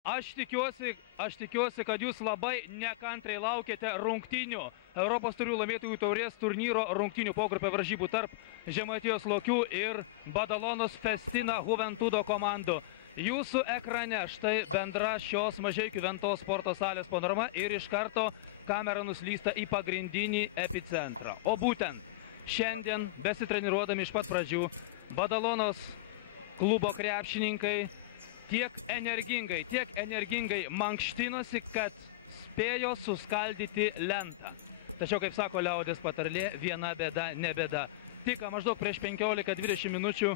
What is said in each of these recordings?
Aš tikiuosi, kad jūs labai nekantriai laukiate rungtynių. Europos taurių laimėtojų taurės turnyro rungtynių pogrupio varžybų tarp Žemaitijos Lokių ir Badalonos Festina Juventudo komandų. Jūsų ekrane štai bendra šios Mažeikių Ventos sporto salės panorama ir iš karto kamera nuslysta į pagrindinį epicentrą. O būtent šiandien, besitreniruodami iš pat pradžių, Badalonos klubo krepšininkai tiek energingai mankštinosi, kad spėjo suskaldyti lentą. Tačiau, kaip sako liaudės patarlė, viena bėda ne bėda. Tik maždaug prieš 15-20 minučių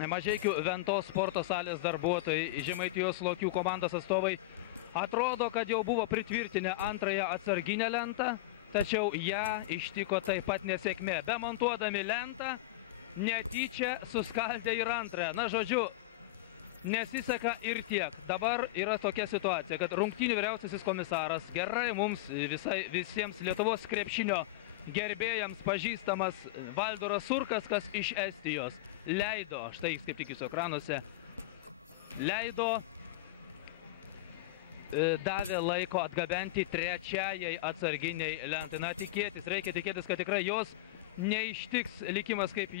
Mažeikių Ventos sporto salės darbuotojai, Žemaitijos Lokių komandos atstovai atrodo, kad jau buvo pritvirtinę antrąją atsarginę lentą, tačiau ją ištiko taip pat nesėkmė. Bemontuodami lentą, netyčia suskaldė ir antrąją. Na, žodžiu, nesiseka ir tiek. Dabar yra tokia situacija, kad rungtynių vyriausiasis komisaras, gerai mums visiems Lietuvos krepšinio gerbėjams pažįstamas Valdoras Surkas, kas iš Estijos leido, štai jis kaip tik jūsų ekranuose, davė laiko atgabenti trečiajai atsarginiai lentai. Na, reikia tikėtis, kad tikrai jos neištiks likimas kaip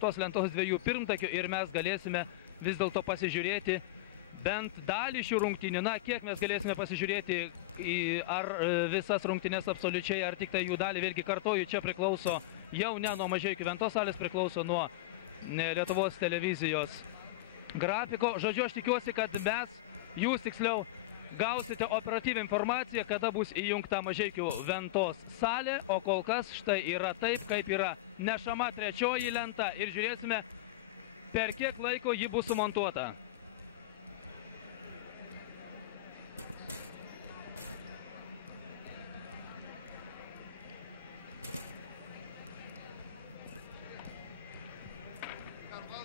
tos lentos dviejų pirmtakių ir mes galėsime vis dėlto pasižiūrėti bent dalį šių rungtynių. Na, kiek mes galėsime pasižiūrėti, ar visas rungtynės absoliučiai, ar tik tai jų dalį, vėlgi kartoju, čia priklauso jau ne nuo Mažeikių Ventos salės, priklauso nuo Lietuvos televizijos grafiko. Žodžiu, aš tikiuosi, kad jūs tiksliau gausite operatyvę informaciją, kada bus įjungta Mažeikių Ventos salė, o kol kas štai yra taip, kaip yra nešama trečioji lenta ir žiūrėsime, per kiek laiko ji bus sumontuota.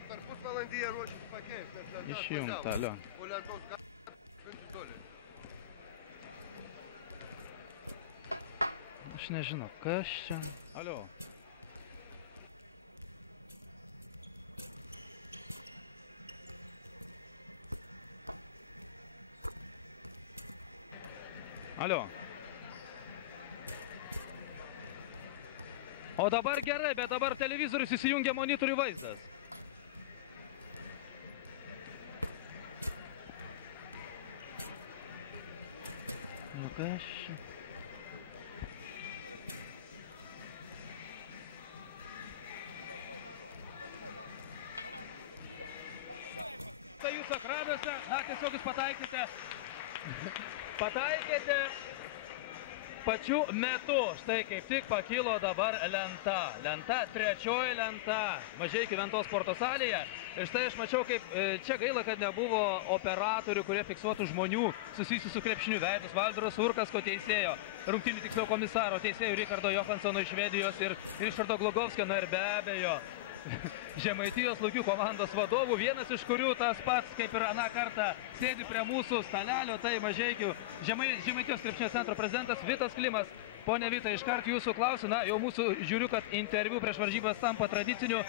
Per pusvalandį jie ruošis pakeisti. Išjungta, alio. O lentos $100. Aš nežinau, kas čia. Alio. Alio. O dabar gerai, bet dabar televizorius įsijungia monitorių vaizdas. Nu kas čia? Tai jūs ekranuose, na, tiesiog jūs pataikėte pačiu metu. Štai kaip tik pakilo dabar lenta. Lenta, trečioji lenta Mažeikių Ventos sporto salėje. Ir štai aš mačiau, kaip čia gaila, kad nebuvo operatorių, kurie fiksuotų žmonių susijusių su krepšiniu veidus. Valdoras Surkas, teisėjo, rungtynių tiksliau komisaro, teisėjų Rikardo Johansono iš Švedijos ir Rišardo Glogovskio, na ir be abejo Žemaitijos Lokių komandos vadovų, vienas iš kurių tas pats, kaip ir aną kartą, sėdi prie mūsų stalelio, tai Mažeikių Žemaitijos krepšinio centro prezidentas Vitas Klimas. Pone Vita, iškart jūsų klausiu, na, jau mūsų žiūriu, kad interviu prieš varžybas tampa tradiciniu.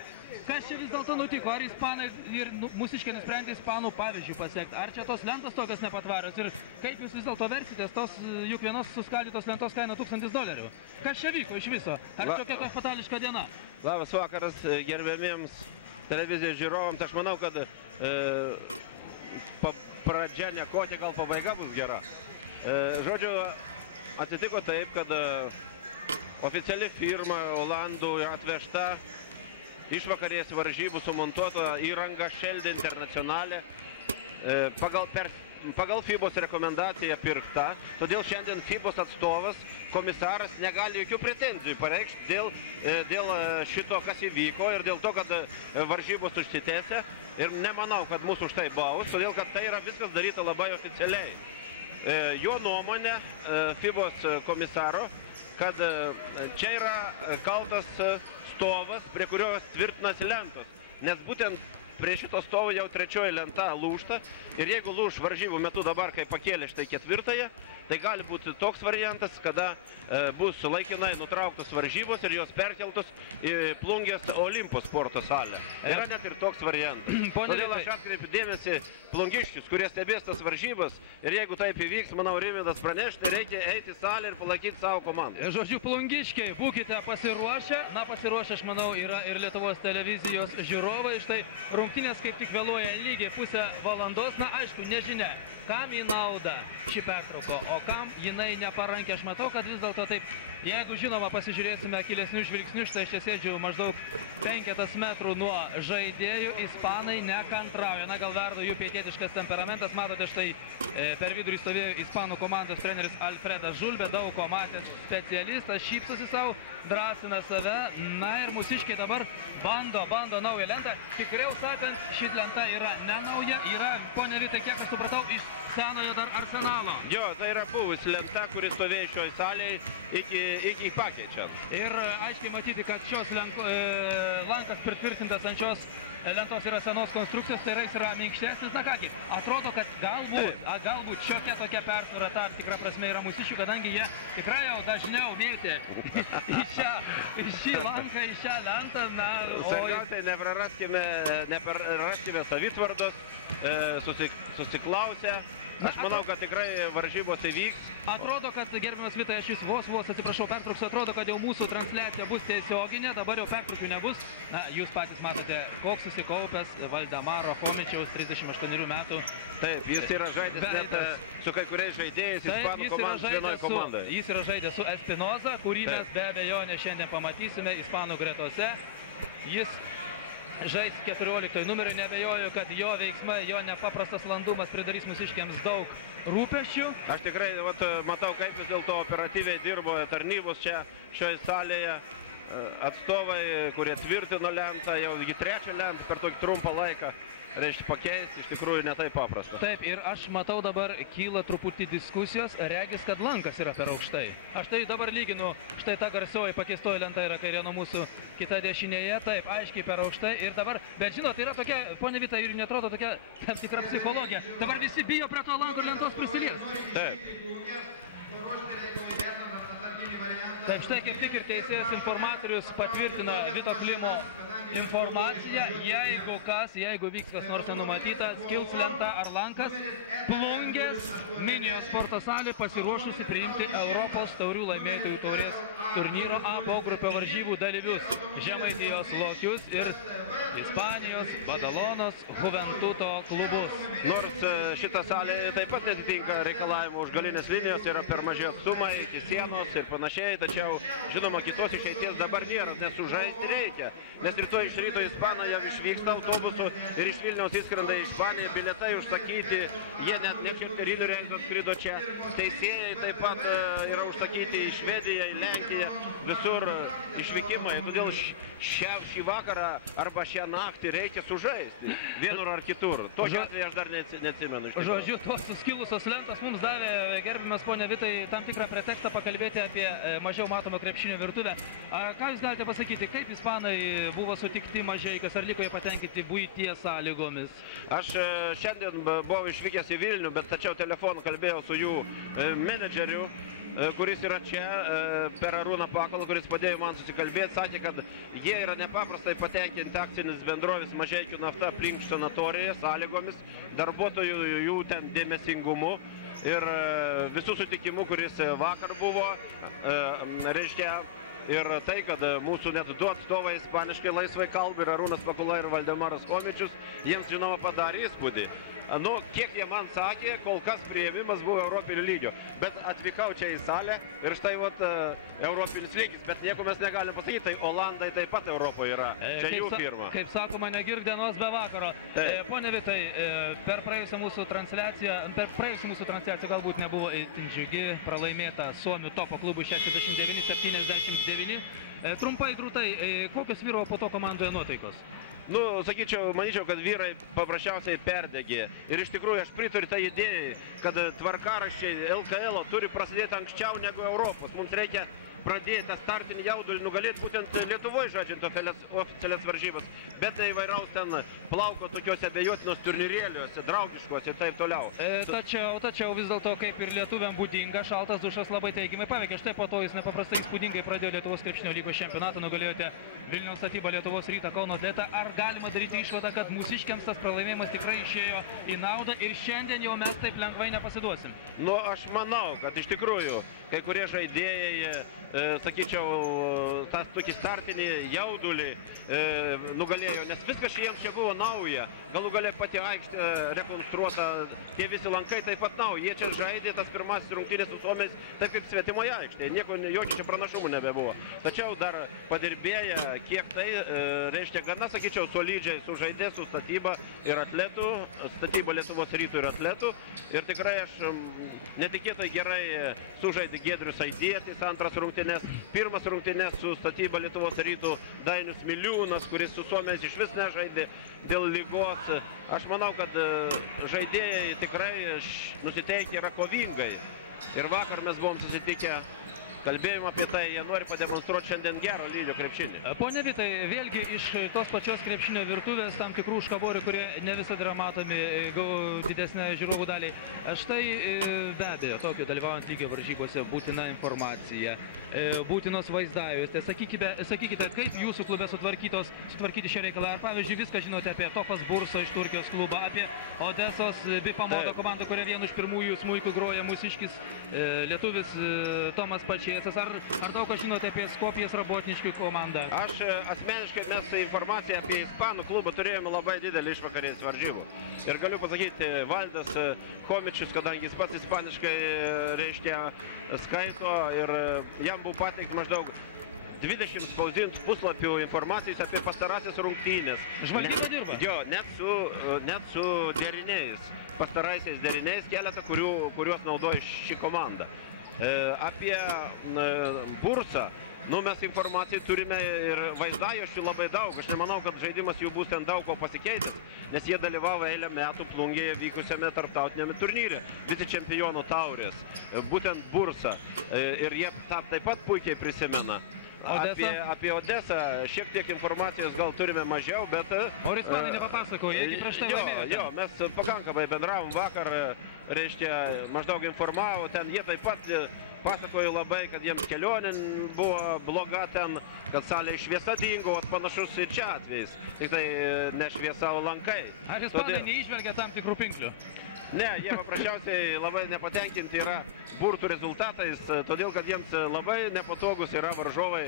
Kas čia vis dėlto nutiko? Ar ispanai ir mūsiškai nusprendė ispanų pavyzdžių pasiekti? Ar čia tos lentos tokios nepatvarios? Ir kaip jūs vis dėlto versitės, juk vienos suskaldytos lentos kaina $1000? Kas čia vyko iš viso? Ar čia tokia fatališka diena? Labas vakaras gerbėmiems televizijos žiūrovams. Aš manau, kad pradžia nekotė, gal pabaiga bus gera. Žodžiu, atsitiko taip, kad oficiali firma Olandų atvežta išvakarės varžybų sumontuota įranga Šeldė Internacionalė pagal FIBOS rekomendaciją pirkta. Todėl šiandien FIBOS atstovas, komisaras, negali jokių pretenzijų pareikšti dėl šito, kas įvyko ir dėl to, kad varžybos užsitęsė. Ir nemanau, kad mūsų už tai baus, todėl kad tai yra viskas daryta labai oficialiai. Jo nuomonė, FIBOS komisaro, kad čia yra kaltas stovas, prie kurios tvirtinasi lentos. Nes būtent prie šito stovo jau trečioji lenta lūžta ir jeigu lūž varžybų metu dabar, kai pakėlė štai ketvirtąją, tai gali būti toks variantas, kada bus laikinai nutrauktos varžybos ir jos perkeltos į Plungės Olimpo sporto salę. Yra net ir toks variantas. Todėl aš atkreipiu dėmesį plungiščius, kurie stebės tas varžybas ir jeigu taip įvyks, manau, Rimvydas praneš, tai reikia eiti į salę ir palaikyti savo komandą. Žodžiu, plungiškiai, būkite pasiruošę. Na, pasiruošę, aš manau, yra ir Lietuvos televizijos žiūrovai. Štai rungtynės kaip tik vėluoja lygiai pusę valandos. Na, aišku, nežinia, kam į naudą ši pertrauko, o kam jinai neparankė. Aš matau, kad vis dėlto taip, jeigu žinoma pasižiūrėsime akylesnių žvilgsnių, štai aš čia sėdžiu maždaug 5 metrų nuo žaidėjų, ispanai nekantrauja. Na, gal verda jų pietietiškas temperamentas. Matote, štai per vidurį stovėjo ispanų komandos treneris Alfredas Žulbė, daug ko matęs specialistas, šypsosi savo, drąsina save. Na ir mūsiškiai dabar bando naują lentą. Tikriau sakant, ši lenta yra nenauja, yra, ponia Vitai, kiek aš supratau, iš senojo dar Arsenalo. Jo, tai yra buvusi lenta, kuris stovėjo šioje salėje iki pakeičiant. Ir aiškiai matyti, kad šios lankas pritvirtintas ant šios lentos yra senos konstrukcijos, tai jis yra minkštesnis. Na kągi, atrodo, kad galbūt šiokia tokia persvara tam tikra prasme yra mūsiškių, kadangi jie tikrai jau dažniau mėtė į šį lanką, į šią lentą. Svarbiausiai nepraraskime savitvardos, susiklausę. Aš manau, kad tikrai varžybos įvyks. Atrodo, kad, gerbiamas Vitai, aš jūs vos atsiprašau, pertrauksiu, atrodo, kad jau mūsų transliacija bus tiesioginė, dabar jau pertraukių nebus. Na, jūs patys matote, koks susikaupęs Valdemaro Chomičiaus 38 metų. Taip, jis yra žaidęs net su kai kuriais žaidėjais ispanų komandos vienoje komandoje. Jis yra žaidęs su Espinoza, kurį mes be abejonės šiandien pamatysime ispanų gretose. Jis žais 14 numerio, nebejoju, kad jo veiksmai, jo nepaprastas landumas pridarys mūsiškiams daug rūpesčių. Aš tikrai matau, kaip vis dėlto operatyviai dirbo tarnybos čia šioje salėje, atstovai, kurie tvirtino lentą, jau į trečią lentą per tokį trumpą laiką. Reiškia pakeisti, iš tikrųjų netai paprasta. Taip, ir aš matau dabar kyla truputį diskusijos, regis, kad lankas yra per aukštai. Aš tai dabar lyginu, štai ta garsioji pakeistoji lenta yra kairė nuo mūsų, kita dešinėje, taip, aiškiai per aukštai. Ir dabar, bet žinot, tai yra tokia, ponia Vita, ir netrodo tokia tam tikra psichologija. Dabar visi bijo prie to lanko ir lentos prisiliesti. Taip. Taip, štai kaip tik ir teisėjas informatorius patvirtina Vito Klimo informaciją, jeigu vyks kas nors nenumatyta, skils lenta ar lankas, Plungės Minijos sporto salė pasiruošusi priimti Europos taurių laimėtojų taurės turnyro A pogrupio varžybų dalyvius, Žemaitijos Lokius ir Ispanijos Badalonos Juventuto klubus. Nors šita salė taip pat netitinka reikalavimų už galinės linijos, yra per maži atstumai iki sienos ir panašiai, tačiau žinoma kitos išeities dabar nėra, nes sužaisti reikia, nes rytoj iš ryto Ispanai jau išvyksta autobusu ir iš Vilniaus įskrenda į Ispaniją, bilietai užsakyti, jie net ne čarteriniu reisu atskrido čia, teisėjai taip pat yra užsakyti į Švediją, į Lenkiją, visur išvykimai, todėl šį vakarą arba šią naktį reikia sužaisti vienur ar kitur. Tokio atveju aš dar neatsimenu. Žodžiu, tos suskilusios lentos mums davė, gerbiamas ponia Vitai, tam tikrą pretekstą pakalbėti apie mažiau matomą krepšinio virtuvę. Ką jūs galite pasakyti, kaip ispanai buvo sutikti mažeikas, ar liko jie patenkinti buities sąlygomis? Aš šiandien buvau išvykęs į Vilnių, bet tačiau telefonu kalbėjau su jų menedžeriu, kuris yra čia per Arūną Pakalą, kuris padėjo man susikalbėti, sakė, kad jie yra nepaprastai patenkinti akcinis bendrovės Mažeikių nafta aplink sanatoriją sąlygomis, darbuotojų jų ten dėmesingumu ir visų sutikimų, kuris vakar buvo, reiškia, ir tai, kad mūsų net du atstovai ispaniškai laisvai kalba, ir Arūnas Pakula ir Valdemaras Chomičius, jiems žinoma padarė įspūdį. Nu, kiek jie man sakė, kol kas priėmimas buvo europinio lygio, bet atvykau čia į salę ir štai vat europinis lygis, bet nieko mes negalim pasakyti, tai Olandai taip pat Europoje yra, čia jų firma. Kaip sakoma, negirk dienos be vakaro. Pone Vitai, per praėjusią mūsų transliaciją galbūt nebuvo itin džiugi, pralaimėta Suomių topo klubų 69-79. Trumpai, drūtai, kokios vyravo po to komandoje nuotaikos? Nu, sakyčiau, manyčiau, kad vyrai paprasčiausiai perdegė. Ir iš tikrųjų aš pritariu tą idėją, kad tvarkaraščiai LKL turi prasidėti anksčiau negu Europos. Mums reikia pradėti startinį jaudulį, nugalėti būtent Lietuvoje žaidžiant oficialias varžybas, bet ne įvairaus ten plauko tokiuose abejotinos turnyrėliuose, draugiškuose ir taip toliau. Tačiau vis dėlto, kaip ir lietuviam būdinga, šaltas dušas labai teigiamai paveikė. Štai po to jis nepaprastai įspūdingai pradėjo Lietuvos krepšinio lygos čempionatą, nugalėjote Vilniaus Statybą, Lietuvos Rytą, Kauno Atletą. Ar galima daryti išvadą, kad mūsiškiams tas pralaimėjimas tikrai išėjo į naudą ir šiandien jau mes taip lengvai nepasiduosim? Nu, aš manau, kad iš tikrųjų kai kurie žaidėjai, sakyčiau, tas tokį startinį jaudulį nugalėjo, nes viskas jiems čia buvo nauja. Galų galia pati aikštė rekonstruota, tie visi lankai taip pat nauja. Jie čia žaidė tas pirmasis rungtynės su Suomiais taip kaip svetimoje aikštėje. Jokių čia pranašumų nebebuvo. Tačiau dar padirbėję, kiek tai reiškia gana, sakyčiau, solidžiai sužaidė su Statyba ir Atletų, Statyba Lietuvos Rytų ir Atletų. Ir tikrai aš netikėtai gerai sužaidė Giedrius Aidietis antras rungtynės. Pirmas rungtynės su Statyba Lietuvos Rytų Dainius Miliūnas, kuris su Suomiais iš vis nežaidė dėl lygos. Aš manau, kad žaidėjai tikrai nusiteikia yra kovingai. Ir vakar mes buvom susitikę, kalbėjom apie tai, jie nori pademonstruoti šiandien gero lygio krepšinį. Pone Vitai, vėlgi iš tos pačios krepšinio virtuvės tam tikrų škaborių, kurie ne visada yra matomi didesnė žiūrovų daliai. Štai be abejo, tokio dalyvaujant lygio varžybose būtina informacija, būtinos vaizdajuostės. Sakykite, kaip jūsų klube sutvarkyti šie reikalai? Ar pavyzdžiui viską žinote apie Topas Burso iš Turkijos klubą, apie Odesos Bipamodo komandą, kurią vienu iš pirmųjų smuikų groja mūsiškis lietuvis Tomas Pačiesas? Ar daug ką žinote apie Skopijas Rabotniškių komandą? Aš asmeniškai mes informaciją apie Ispanų klubą turėjome labai didelį išvakarės varžybų. Ir galiu pasakyti, Valdas Chomičius, kadangi jis pats ispaniškai reiškia skaito ir jam buvo pateikti maždaug 20 spausdintų puslapių informacijos apie pastarąsias rungtynės. Žvalgyba dirba? Jo, net su deriniais, pastaraisiais deriniais keletą, kuriuos naudoja ši komanda. Apie Bursą, mes informaciją turime ir vaizdajuosčių labai daug. Aš nemanau, kad žaidimas jų bus ten daug ko pasikeitęs, nes jie dalyvavo eilę metų Plungėje vykusiame tarptautinėme turnyre, vicečempionų taurės, būtent Bursa. Ir jie taip pat puikiai prisimena. Apie Odesą šiek tiek informacijos gal turime mažiau, bet... O ispanai nepapasakojo, jie prieš tai laimėjo. Jo, mes pakankamai bendravom vakar, reiškia, maždaug informavo, ten jie taip pat pasakojo labai, kad jiems kelionė buvo bloga ten, kad salėje šviesa dingo, panašus ir čia atvejais, tik tai ne šviesa, o lankai. Ar ispanai neižvelgia tam tikrų pinklių? Ne, jie paprasčiausiai labai nepatenkinti yra burtų rezultatais, todėl kad jiems labai nepatogus yra varžovai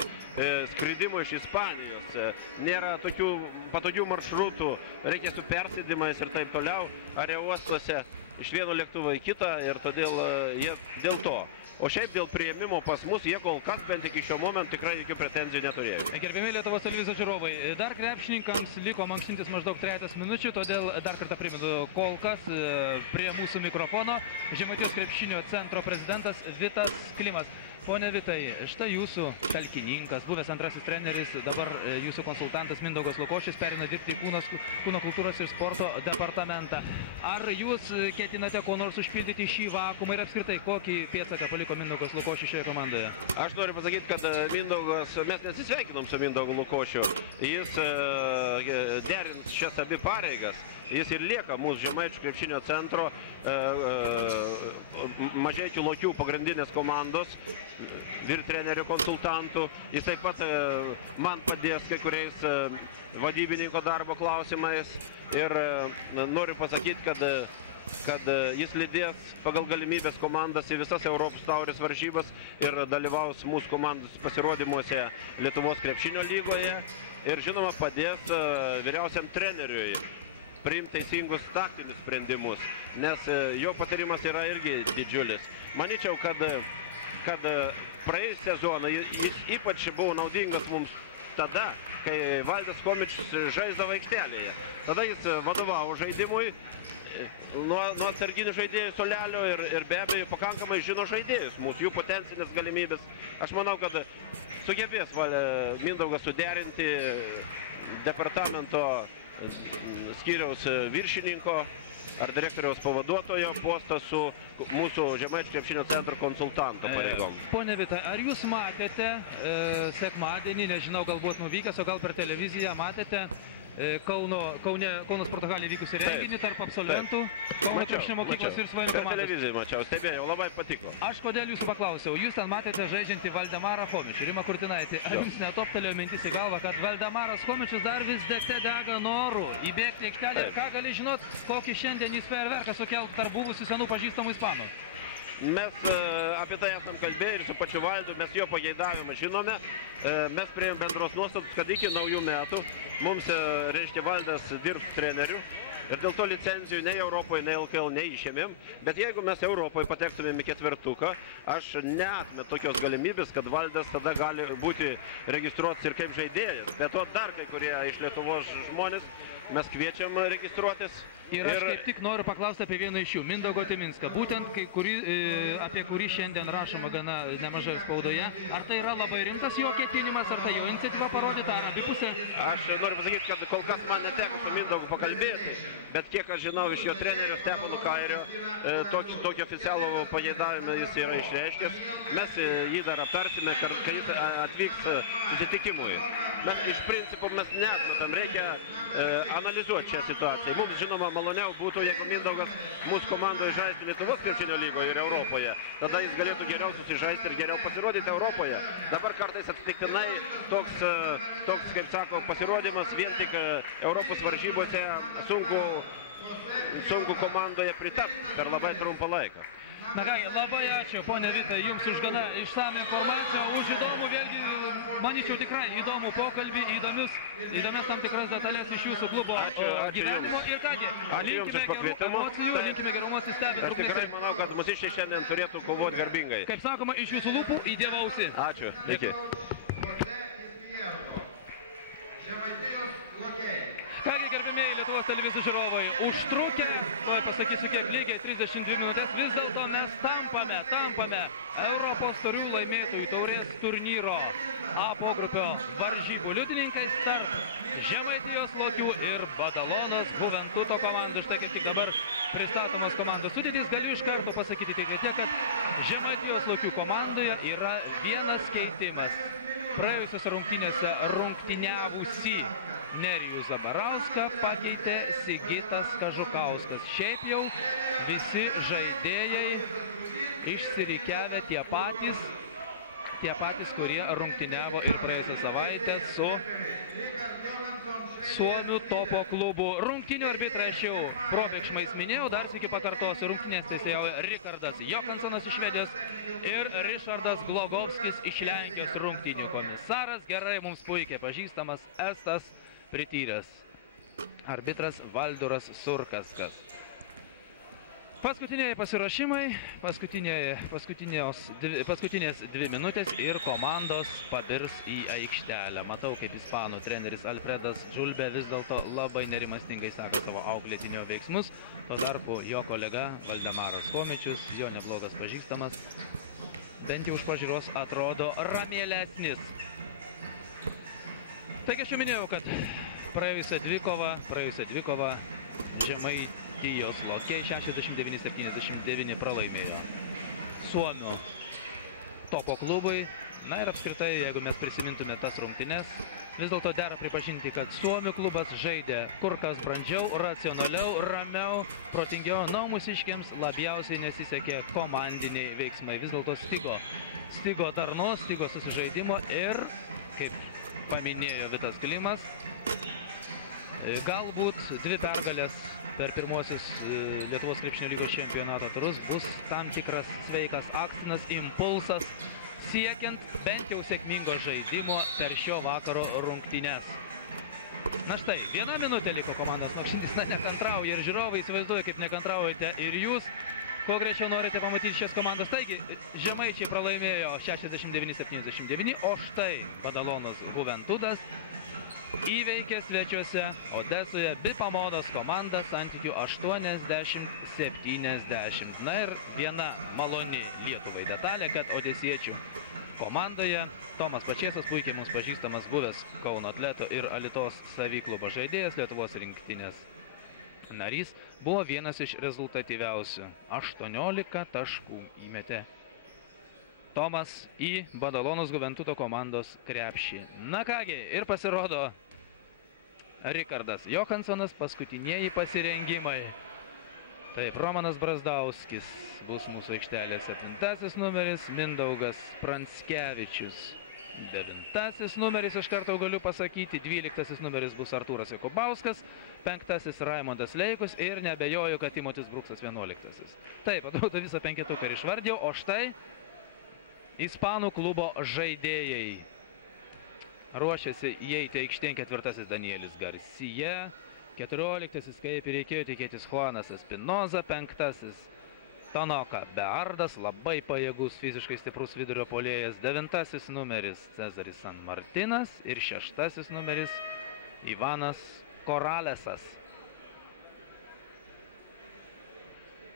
skridimų iš Ispanijos. Nėra tokių patogių maršrutų, reikia su persėdimais ir taip toliau, aerouostuose iš vieno lėktuvo į kitą ir todėl jie dėl to. O šiaip dėl priėmimo pas mus, jie kol kas bent iki šio momento tikrai jokių pretenzijų neturėjo. Gerbiami Lietuvos televizijos žiūrovai, dar krepšininkams liko mankštintis maždaug 3 minučių, todėl dar kartą primenu, kol kas prie mūsų mikrofono Žemaitijos krepšinio centro prezidentas Vitas Klimas. Pone Vitai, štai jūsų talkininkas, buvęs antrasis treneris, dabar jūsų konsultantas Mindaugas Lukošius perina dirbti į kūno kultūros ir sporto departamentą. Ar jūs ketinate ko nors užpildyti šį vakuumą ir apskritai kokį pėdsaką paliko Mindaugas Lukošius šioje komandoje? Aš noriu pasakyti, kad mes nesisveikinom su Mindaugu Lukošiu. Jis derins šias abi pareigas. Jis ir lieka mūsų Žemaičių krepšinio centro Mažeikių Lokių pagrindinės komandos vyr-trenerių konsultantų. Jis taip pat man padės kai kuriais vadybininko darbo klausimais ir noriu pasakyti, kad jis lydės pagal galimybės komandas į visas Europos taurės varžybas ir dalyvaus mūsų komandos pasirodymuose Lietuvos krepšinio lygoje ir žinoma padės vyriausiam treneriui priimti teisingus taktinius sprendimus, nes jo patarimas yra irgi didžiulis. Manyčiau, kad praėjus sezoną jis ypač buvo naudingas mums tada, kai Valdas Chomičius žaisdavo aikštelėje. Tada jis vadovavo žaidimui nuo atsarginių žaidėjų suolelio ir be abejo pakankamai žino žaidėjus mūsų, jų potencinės galimybės. Aš manau, kad sugebės Mindaugas suderinti departamento skyriaus viršininko ar direktoriaus pavaduotojo postą su mūsų Žemaičių krepšinio centro konsultanto pareigom. Pone Vita, ar jūs matėte sekmadienį, nežinau, galbūt nuvykęs, o gal per televiziją matėte Kauno Sporto halėje vykusį renginį tarp absolventų Kauno krepšinio mokyklos ir Svainių komandos? Per televiziją mačiau, stebėjau, labai patiko. Aš kodėl jūsų paklausiau? Jūs ten matėte žaidžiantį Valdemarą Chomičių, Rimą Kurtinaitį. Ar jums netoptelėjo mintis į galvą, kad Valdemaras Chomičius dar vis dega noru įbėgti aikštelę ir ką gali žinot, kokį šiandien jis fejerverką sukeltų tarp buvusių senų pažįstamų ispanų? Mes apie tai esam kalbėję ir su pačiu Valdu, mes jo pageidavimą žinome. Mes priėjom bendros nuostatus, kad iki naujų metų mums, reiškia, Valdas dirbs treneriu. Ir dėl to licenzijų nei Europoje, nei LKL neišėmėm. Bet jeigu mes Europoje patektumėm į ketvertuką, aš neatmetu tokios galimybės, kad Valdas tada gali būti registruotas ir kaip žaidėjas. Bet to dar kai kurie iš Lietuvos žmonės mes kviečiam registruotis. Ir aš kaip tik noriu paklausti apie vieną iš jų, Mindaugo Timinską, būtent apie kurį šiandien rašoma gana nemažai spaudoje. Ar tai yra labai rimtas jo ketinimas, ar tai jo iniciatyva parodyta, ar abipusė? Aš noriu pasakyti, kad kol kas man neteko su Mindaugu pakalbėti, bet kiek aš žinau iš jo trenerio Stepano Kairio, tokį oficialų pageidavimą jis yra išreiškęs. Mes jį dar aptarsime, kai jis atvyks susitikimui. Iš principo mes neatmetam, reikia analizuoti šią situaciją. Mums, žinoma, maloniau būtų, jeigu Mindaugas mūsų komandoje žaisti Lietuvos krepšinio lygoje ir Europoje. Tada jis galėtų geriau susižaisti ir geriau pasirodyti Europoje. Dabar kartais atsitiktinai toks, kaip sako, pasirodymas vien tik Europos varžybose sunku komandoje pritapti per labai trumpą laiką. Na ką, labai ačiū, ponė Vita, jums už gana išsamią informaciją, už įdomų, vėlgi, manyčiau, tikrai įdomų pokalbį, įdomias tam tikras detalės iš jūsų klubo gyvenimo. Ir kągi, linkime gerų emocijų, linkime gerų emocijų stebint rungtynes. Aš tikrai manau, kad mūsiškiai šiandien turėtų kovoti garbingai. Kaip sakoma, iš jūsų lūpų į Dievo ausį. Ačiū, iki. Kągi, gerbimieji Lietuvos televizijos žiūrovai, užtrukę, tuoj pasakysiu kiek lygiai, 32 minutės, vis dėlto mes tampame Europos taurių laimėtojų taurės turnyro A pogrupio varžybų liudininkais tarp Žemaitijos Lokių ir Badalonos Juventuto komandų. Štai kaip tik dabar pristatomos komandos sudėtys. Galiu iš karto pasakyti tik tiek, kad Žemaitijos Lokių komandoje yra vienas keitimas. Praėjusios rungtynėse rungtyniavusi Nerijų Zabarauską pakeitė Sigitas Kažukauskas. Šiaip jau visi žaidėjai išsirikiavę tie patys, kurie rungtyniavo ir praėjusią savaitę su Suomių topo klubu. Rungtynių arbitrą aš jau probėgšmais minėjau, dar sykį pakartosiu. Rungtynės teisėjauja Rikardas Johansonas iš Švedijos ir Rišardas Glogovskis iš Lenkijos. Rungtynių komisaras, gerai mums puikiai pažįstamas estas prityręs arbitras Valduras Surkaskas. Paskutiniai pasiruošimai, paskutinės 2 minutės ir komandos pabirs į aikštelę. Matau, kaip ispanų treneris Alfredas Džulbė vis dėlto labai nerimastingai sako savo auklėtinio veiksmus. Tuo tarpu jo kolega Valdemaras Chomičius, jo neblogas pažįstamas, bent jau už pažiūros atrodo ramėlesnis. Taigi aš jau minėjau, kad praėjusią dvikovą Žemaitijos Lokiai 69-79 pralaimėjo Suomių topo klubui. Na ir apskritai, jeigu mes prisimintume tas rungtynes, vis dėlto dera pripažinti, kad Suomių klubas žaidė kur kas brandžiau, racionaliau, ramiau, protingiau. Na, mūsiškiams labiausiai nesisekė komandiniai veiksmai. Vis dėlto stigo darnos, stigo susižaidimo ir, kaip paminėjo Vitas Klimas, galbūt 2 pergalės per pirmosius Lietuvos krepšinio lygos čempionato turus bus tam tikras sveikas akstinas, impulsas siekiant bent jau sėkmingo žaidimo per šio vakaro rungtynes. Na štai, 1 minutė liko komandos nokšintis, nekantrauja ir žiūrovai, įsivaizduoja, kaip nekantraujate ir jūs. Kuo greičiau norite pamatyti šias komandas. Taigi, žemaičiai pralaimėjo 69-79, o štai Badalonos Juventudas įveikė svečiuose Odesoje Bipamodos komandą santykių 80-70. Na ir viena maloni Lietuvai detalė, kad odesiečių komandoje Tomas Pačėsas, puikiai mums pažįstamas, buvęs Kauno Atleto ir Alytaus Savyklubo žaidėjas, Lietuvos rinktinės narys, buvo vienas iš rezultatyviausių. 18 taškų įmetė Tomas į Badalonos Juventuto komandos krepšį. Na kągi, ir pasirodo Rikardas Johansonas, paskutinieji pasirengimai. Taip, Romanas Brazdauskis bus mūsų aikštelės 7 numeris, Mindaugas Pranskevičius 9 numeris, iš karto galiu pasakyti, 12 numeris bus Artūras Jakubauskas, 5 Raimondas Leikus ir nebejoju, kad Timotis Bruksas 11. Taip, atrodo visą penketuką ir išvardėjau, o štai Ispanų klubo žaidėjai. Ruošiasi įeiti aikštėn 4 Danielis Garcia, 14, kaip ir reikėjo tikėtis, Juanas Espinoza, 5 Tanoka Beardas, labai pajėgus, fiziškai stiprus vidurio puolėjas, 9 numeris Cezaris San Martinas ir 6 numeris Ivanas Koralesas.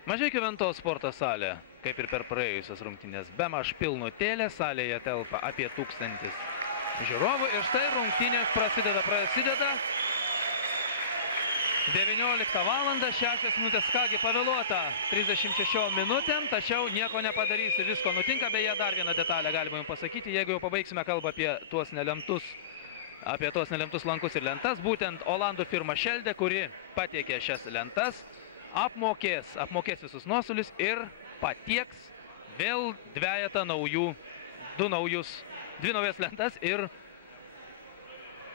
Mažeikių Ventos sporto salė, kaip ir per praėjusias rungtynės, bemaž pilnutėlė, salėje telpa apie 1000 žiūrovų ir štai rungtynės prasideda 19 valandą, 6 minutės, kągi pavėluota 36 minutėm, tačiau nieko nepadarysi, visko nutinka. Beje, dar vieną detalę galima jums pasakyti, jeigu jau pabaigsime kalbą apie tuos nelemtus lankus ir lentas, būtent Olandų firma Šeldė, kuri patiekė šias lentas, apmokės visus nuostolius ir patieks vėl dvi naujas lentas ir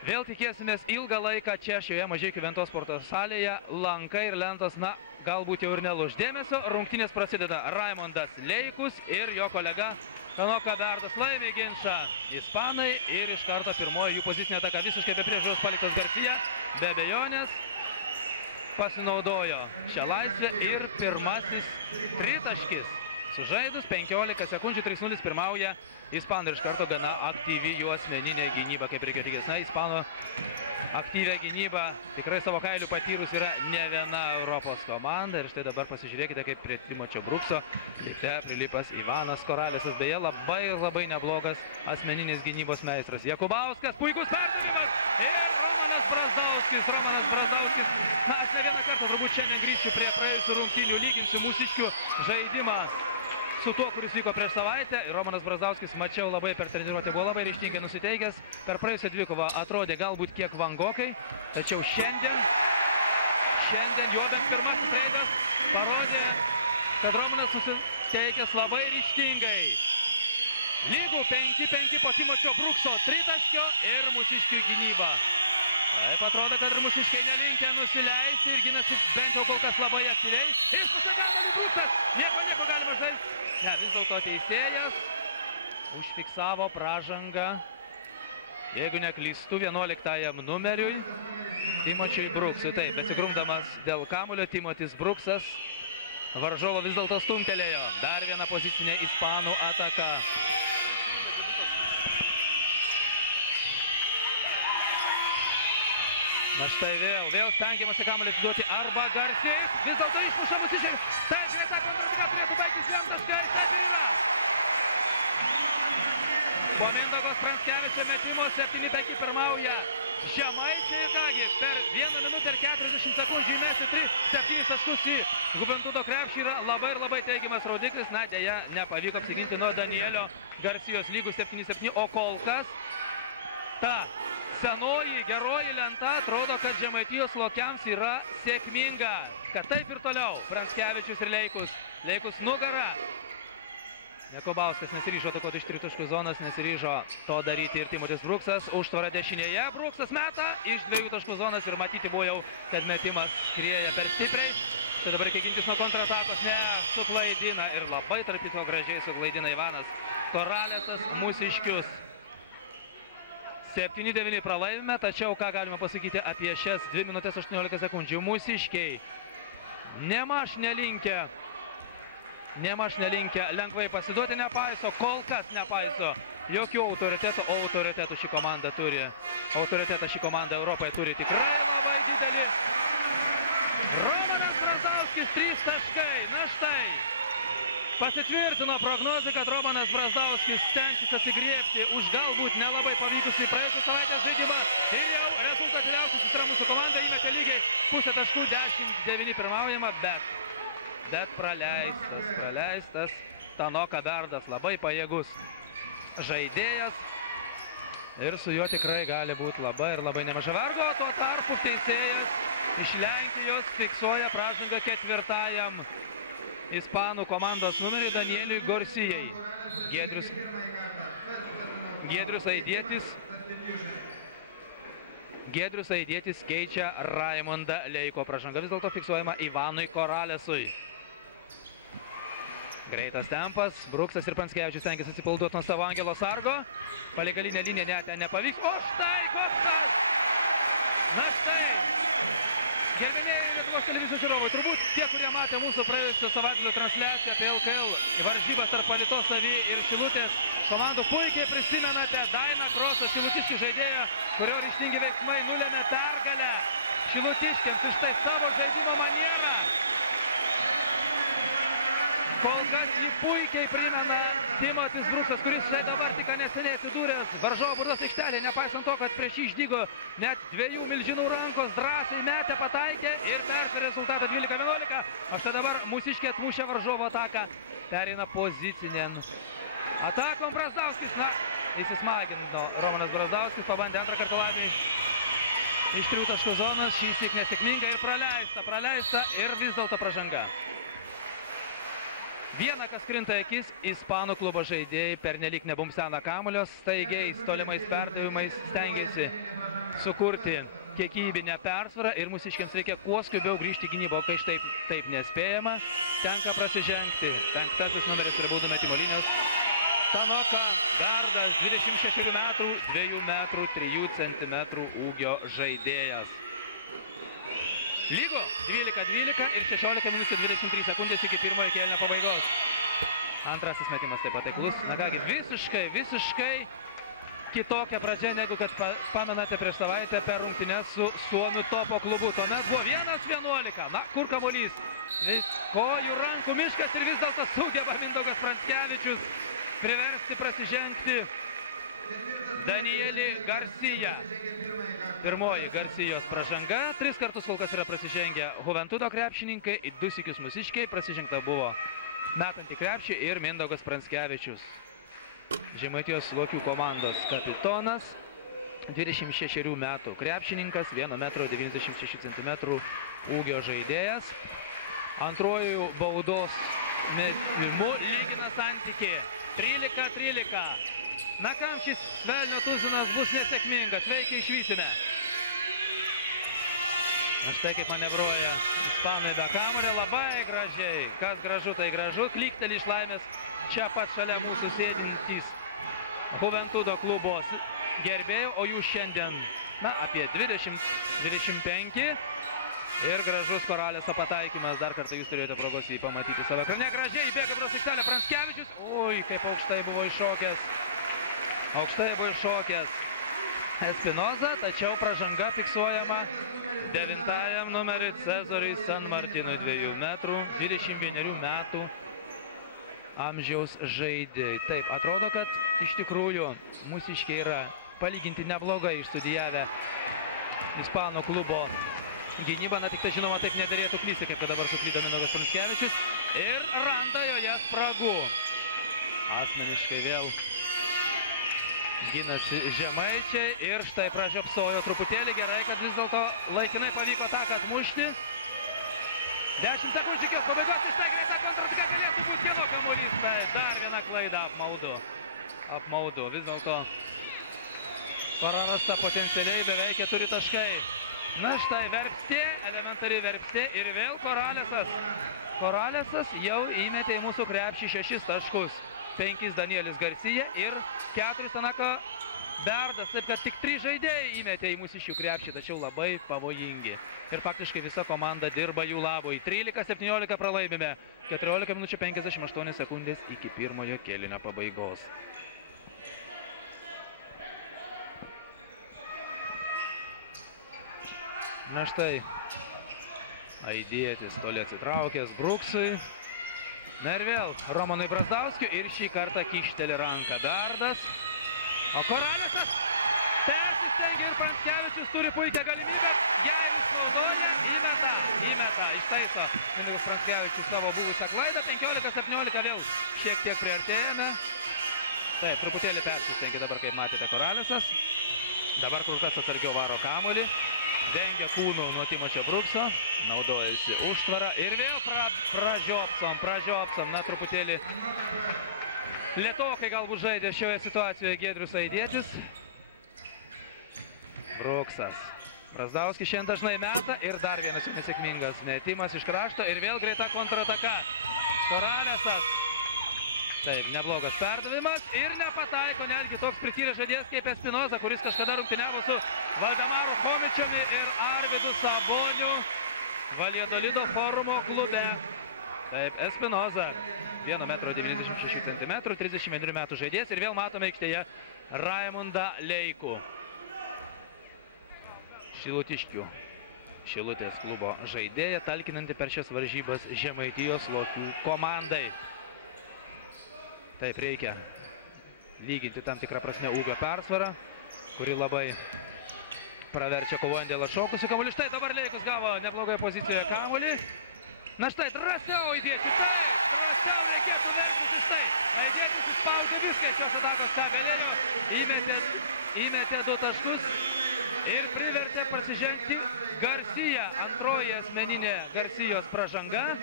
vėl tikėsimės ilgą laiką čia šioje Mažeikių Ventos sporto salėje. Lankai ir lentos, na, galbūt jau ir nelūž dėmesio. Rungtynės prasideda Raimondas Leikus ir jo kolega Tanoka Beardas laimė ginčą ispanai ir iš karto pirmoji jų pozicinė ataka visiškai be priežiūros paliktas Garcia. Be abejonės pasinaudojo šią laisvę ir pirmasis tritaškis. Sužaidus 15 sekundžių 3-0 pirmauja ispanai ir iš karto gana aktyvi jų asmeninė gynyba, kaip reikia tikėtis. Na, ispano aktyvę gynybą tikrai savo kailių patyrus yra ne viena Europos komanda. Ir štai dabar pasižiūrėkite, kaip prie Timočio Brukso lipte prilipas Ivanas Koralesas. Beje, labai neblogas asmeninės gynybos meistras. Jakubauskas, puikus perdavimas ir Romanas Brazdauskis. Na, aš ne vieną kartą turbūt šiandien grįšiu prie praėjusių rungtynių, lyginsiu mūsiškių žaidimą su tuo, kuris vyko prieš savaitę. Romanas Brazdauskis, mačiau, labai per treniruotę buvo labai ryžtingai nusiteikęs. Per praėjusią dvikovą atrodė galbūt kiek vangokai, tačiau šiandien jo bent pirmasis reidas parodė, kad Romanas nusiteikęs labai ryžtingai. Lygų 5-5 po Timočio Brukso tritaškio ir mūsiškių gynyba. Taip atrodo, kad ir mūsiškiai nelinkę nusileisti ir ginasi bent jau kol kas labai aktyviai. Išmuša kamuolį Bruksas, nieko galima žaisti. Ne, vis dėlto teisėjas užfiksavo pražangą, jeigu neklystu, 11 numeriui Timočiui Bruksui. Taip, besigrumdamas dėl kamuolio, Timotis Bruksas varžovo vis dėlto stumtelėjo. Dar viena pozicinė ispanų ataka. Na štai vėl stengiamasi kamuolį atiduoti arba Garsiai. Vis dėlto išmuša mūsiškiai. Taip, greita kontrataka turėtų baigtis 2 taškais. Taip ir yra. Po Mindaugos Pranskevičio metimo 7-5 pirmauja žemaičiai. Ir kągi, per 1 minutę ir 40 sekundžių įmesti 7 taškus į Juventuto krepšį yra labai teigiamas rodiklis. Na, deja, nepavyko apsiginti nuo Danielio Garsijos, lygų 7-7, o kol kas ta senoji geroji lenta atrodo, kad Žemaitijos lokiams yra sėkminga. Kad taip ir toliau. Pranskevičius ir Leikus nugara. Jakubauskas nesiryžo atakuoti iš tritaškų zonos, nesiryžo to daryti ir Timotis Bruksas. Užtvara dešinėje, Bruksas meta iš 2 taškų zonos ir matyti buvo jau, kad metimas skrieja per stipriai. Tai dabar reikia gintis nuo kontratakos, ne, suklaidina ir labai tarp kitko gražiai suklaidina Ivanas Koralesas mūsiškius. 7-9 pralaimime, tačiau ką galime pasakyti apie šias 2 minutės 18 sekundžių. Mūsiškiai nemaž nelinkę lengvai pasiduoti, nepaiso, kol kas nepaiso jokių autoritetų, o autoritetų ši komanda turi, autoritetą ši komanda Europoje turi tikrai labai didelį. Romanas Brazdauskis 3 taškai, na štai. Pasitvirtino prognozė, kad Romanas Brazdauskis stengsis atsigriebti už galbūt nelabai pavykusį praėjusią savaitės žaidimą. Ir jau rezultatyviausias yra mūsų komanda, įmetė lygiai pusę taškų, 10-9 pirmaujama, bet praleistas Tanoka Berdas, labai pajėgus žaidėjas. Ir su juo tikrai gali būti labai nemaža vargo. Tuo tarpu teisėjas iš Lenkijos fiksuoja pražangą ketvirtajam ispanų komandos numerį Danieliui Gorsijai. Giedrius Aidietis keičia Raimondą Leiko. Pražanga vis dėlto fiksuojama Ivanui Koralesui. Greitas tempas, Bruksas ir Pranskevičius stengiasi atsipalduoti nuo savo Angelo Sargo. Palei galinę liniją net nepavyks. O štai koksas! Na štai! Gerbėmėjai Lietuvos televizijos žiūrovai, turbūt tie, kurie matė mūsų praėjusio savaitgalio transliaciją apie LKL varžybas tarp Alytaus AVI ir Šilutės komandų, puikiai prisimenate Dainą Krosą, šilutiškį žaidėją, kurio ryžtingi veiksmai nulėmė pergalę šilutiškiams. Ir štai savo žaidimo manierą. Kol kas jį puikiai primena Timotis Bruksas, kuris štai dabar tik neseniai atsidūręs varžovų baudos aikštelėje, nepaisant to, kad prieš jį išdygo net dviejų milžinų rankos, drąsiai metė, pataikė ir persvarė rezultatą 12-11. O štai dabar mūsiškiai atmušė varžovo ataką, pereina pozicinėn atakom. Brazdauskis, įsismagino Romanas Brazdauskis, pabandė antrą kartą laimį iš 3 taškų zonos, šįsyk nesėkminga ir praleista ir vis dėlto pražanga. Viena, kas krinta akis, ispanų klubo žaidėjai pernelyg nebumsena kamuolio, staigiais tolimais perdavimais stengiasi sukurti kiekybinę persvarą ir mūsiškiams reikia kuo skubiau grįžti į gynybą, o kai taip nespėjama, tenka prasižengti. 5. numeris yra baudų metimo linijos. Tanoka Berdas, 26 metrų, 2 metrų, 3 centimetrų ūgio žaidėjas. Lygo 12-12 ir 16 minučių 23 sekundės iki pirmojo kėlinio pabaigos. Antrasis metimas taip pat taiklus. Na kągi, visiškai kitokia pradžia, negu kad pamenate prieš savaitę per rungtynes su Suomių Topo klubu. Tuomet buvo 1-11. Na, kur kamuolys? Vis kojų rankų miškas ir vis dėlto sugeba Mindaugas Pranskevičius priversti prasižengti Danielį Garsiją. Pirmoji Garsijos pražanga, 3 kartus kol kas yra prasižengę Juventudo krepšininkai, 2 sykius mūsiškiai, prasižengta buvo metant į krepšį ir Mindaugas Pranskevičius. Žemaitijos Lokių komandos kapitonas, 26 metų krepšininkas, 1,96 m ūgio žaidėjas. Antrojų baudos metimu lygina santykį 13-13. Na kam šis velnio tuzinas bus nesėkmingas, veikiai išvysime. Na štai kaip manevruoja ispanai be kamuolio, labai gražiai. Kas gražu, tai gražu. Klykteli iš laimės čia pat šalia mūsų sėdintys Juventudo klubo gerbėjų, o jų šiandien, apie 20-25. Ir gražus Koraleso pataikymas. Dar kartą jūs turėjote progos jį pamatyti savo ekrane. Gražiai įbėga bros aikštelę Pranskevičius. Oi, kaip aukštai buvo iššokęs. Espinoza, tačiau pražanga fiksuojama 9 numerį Cezariui San Martinui, 2 metrų, 21 metų amžiaus žaidėjai. Taip, atrodo, kad iš tikrųjų mūsiškiai yra palyginti neblogai išstudijavę ispanų klubo gynybą. Na, tik tai žinoma, taip nederėtų klysti, kaip dabar suklydo Mindaugas Pranskevičius. Ir randa joje spragų. Asmeniškai vėl ginasi žemaičiai ir štai pražiopsojo truputėlį. Gerai, kad vis dėlto laikinai pavyko ataką atmušti. 10 sekundžių iki jos pabaigos ir štai greita kontrataka galėtų būti kieno kamuolys. Tai dar viena klaida, apmaudu. Vis dėlto prarasta potencialiai beveik 4 taškai. Na štai verpstė, elementari verpstė ir vėl Koralesas. Koralesas jau įmetė į mūsų krepšį 6 taškus. 5 Danielis Garsija ir 4 Tanoka Berdas. Taip, kad tik 3 žaidėjai įmetė į mūsiškių krepšį, tačiau labai pavojingi. Ir faktiškai visa komanda dirba jų labui. 13-17 pralaimime. 14 minučių 58 sekundės iki pirmojo kėlinio pabaigos. Na štai, Aidietis toli atsitraukęs Bruksui. Na ir vėl Romanui Brazdauskiui ir šį kartą kyšteli ranką Dardas. O Koralesas persistengia ir Pranckevičius turi puikią galimybę. Ją ir išnaudoja, įmeta, ištaiso Mindaugas Pranckevičius savo buvusią klaidą. 15-17 vėl šiek tiek priartėjame. Taip, truputėlį persistengia dabar, kaip matėte, Koralesas. Dabar kur kas atsargiau varo kamuolį. Dengia kūnų nuo Timočio Brukso, naudojasi užtvarą ir vėl pražiopsom, na truputėlį lėtokai galbūt žaidė šioje situacijoje Giedrius Aidietis. Bruksas. Brazdauskis šiandien dažnai meta ir dar vienas jau nesėkmingas metimas iš krašto ir vėl greita kontrataka. Koralesas. Taip, neblogas perdavimas ir nepataiko netgi toks prityręs žaidėjas kaip Espinoza, kuris kažkada rungtyniavo su Valdemaru Chomičiumi ir Arvydu Saboniu Valladolido forumo klube. Taip, Espinoza, 1,96 m, 31 metų žaidėjas ir vėl matome aikštėje Raimundą Leikų. Šilutės klubo žaidėja, talkinanti per šias varžybas Žemaitijos Lokių komandai. Taip, reikia lyginti tam tikrą prasme ūgio persvarą, kuri labai praverčia kovojant dėl atšokusių kamuolį. Štai dabar Leikus gavo neblogoje pozicijoje kamuolį. Na štai, drąsiau Aidiečių, taip, drąsiau reikėtų vertis iš tai. Aidietis įspaudė viską šios atakos, ką galėjo, įmetė 2 taškus ir privertė prasižengti Garcia, antroji asmeninė Garcijos pražanga.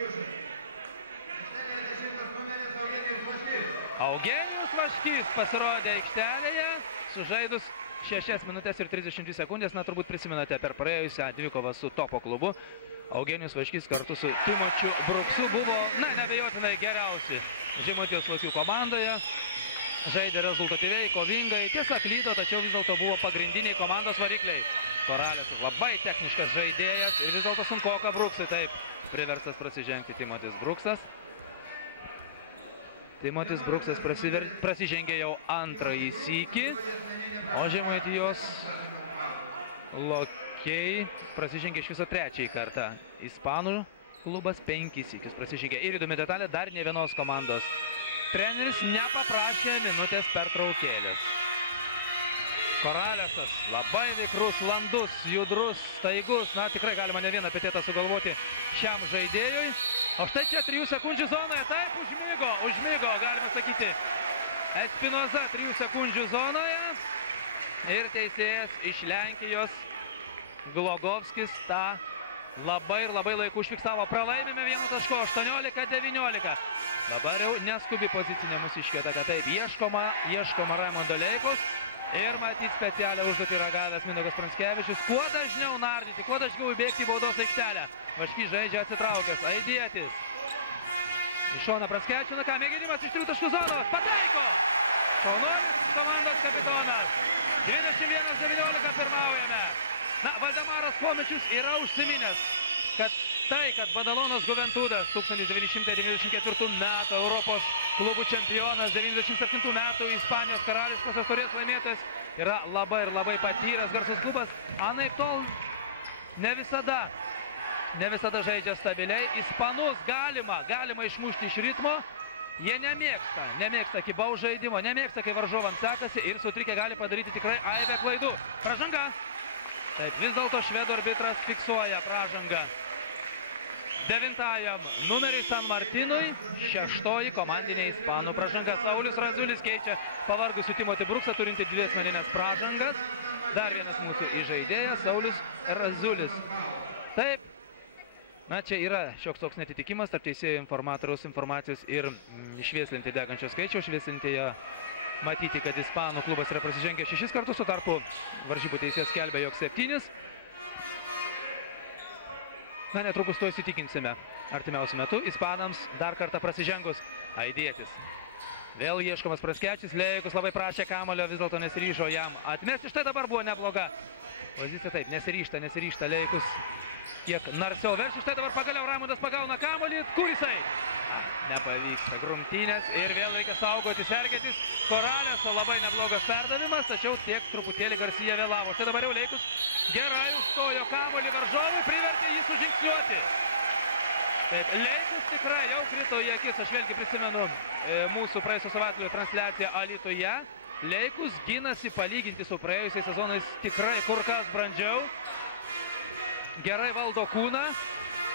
Eugenijus Vaškys pasirodė aikštelėje, sužaidus 6 minutės ir 32 sekundės. Na, turbūt prisimenate per praėjusią dvikovą su Topo klubu. Eugenijus Vaškys kartu su Timočiu Bruksu buvo, na, neabejotinai geriausi Žemaitijos Lokių komandoje. Žaidė rezultatyviai, kovingai, tiesa klydo, tačiau vis dėlto buvo pagrindiniai komandos varikliai. Koralesas labai techniškas žaidėjas ir vis dėlto sunkoka Bruksui, taip, priverstas prasižengti Timotis Bruksas. Timotis Bruksas prasižengė jau antrąjį sykį, o Žemaitijos Lokiai prasižengė iš viso 3 kartą. Ispanų klubas 5 sykius prasižengė. Ir įdomi detalė, dar ne vienos komandos treneris nepaprašė minutės pertraukėlės. Koralesas labai vikrus, landus, judrus, staigus. Na, tikrai galima ne vieną epitetą sugalvoti šiam žaidėjui. O štai čia 3 sekundžių zonoje, taip, užmigo, galima sakyti. Espinoza 3 sekundžių zonoje ir teisėjas iš Lenkijos Glogovskis tą labai ir labai laiku užfiksavo. Pralaimime 1 taško, 18-19. Dabar jau neskubi pozicinė mūsiškė ataka, taip, ieškoma Raimundo Leikos ir matyti specialią užduotį yra gavęs Mindaugas Pranckevičius. Kuo dažniau nardyti, kuo dažniau įbėgti į baudos aikštelę. Vaškys žaidžia atsitraukęs, Aidietis. Iš šoną Pranckevičių, na ką, mėginimas iš 3 taškų zonos, pataiko! Šaunuolis komandos kapitonas. 21-19 pirmaujame. Na, Valdemaras Chomičius yra užsiminęs, kad Badalonas Juventudas 1994 metų Europos klubų čempionas, 97 metų Ispanijos karališkosios taurės laimėtojas, yra labai ir labai patyręs garsus klubas. Anaiptol ne visada žaidžia stabiliai. Ispanus galima išmušti iš ritmo. Jie nemėgsta kibaus žaidimo, nemėgsta, kai varžovams sekasi ir sutrikę gali padaryti tikrai aibę klaidų. Pražanga. Taip, vis dėlto švedų arbitras fiksuoja pražangą 9-ajam numeriui San Martinui, 6-oji komandinė ispanų pražanga. Saulius Razulis keičia pavargusių Timotį Bruksą, turinti 2 asmeninės pražangas. Dar vienas mūsų įžaidėjas, Saulius Razulis. Taip, na čia yra šioks toks netitikimas tarp teisėjų informatoriaus informacijos ir švieslinti degančio skaičiaus. Švieslintyje matyti, kad ispanų klubas yra prasižengęs 6 kartus, o tarpu varžybų teisėjas skelbia, jog 7. Na, netrukus to įsitikinsime artimiausiu metu. Ispanams dar kartą prasižengus Aidietis. Vėl ieškomas Pranckevičius, Leikus labai prašė kamulio, vis dėlto nesiryžo jam atmesti. Štai dabar buvo nebloga pozicija, taip, nesiryžta Leikus kiek narsiau veršti. Štai dabar pagaliau Raimundas pagauna kamulį, kur jisai? Nepavyksta grumtynės ir vėl reikia saugoti, sergėtis. Koraleso labai neblogas perdavimas, tačiau tiek truputėlį Garcia vėlavo. Štai dabar jau Leikus gerai užstojo kamuolį varžovui, privertė jį sužingsniuoti. Taip, Leikus tikrai jau krito į akis, aš vėlgi prisimenu mūsų praėjusio savaitgalio transliaciją Alytuje. Leikus ginasi palyginti su praėjusiais sezonais tikrai kur kas brandžiau. Gerai valdo kūną.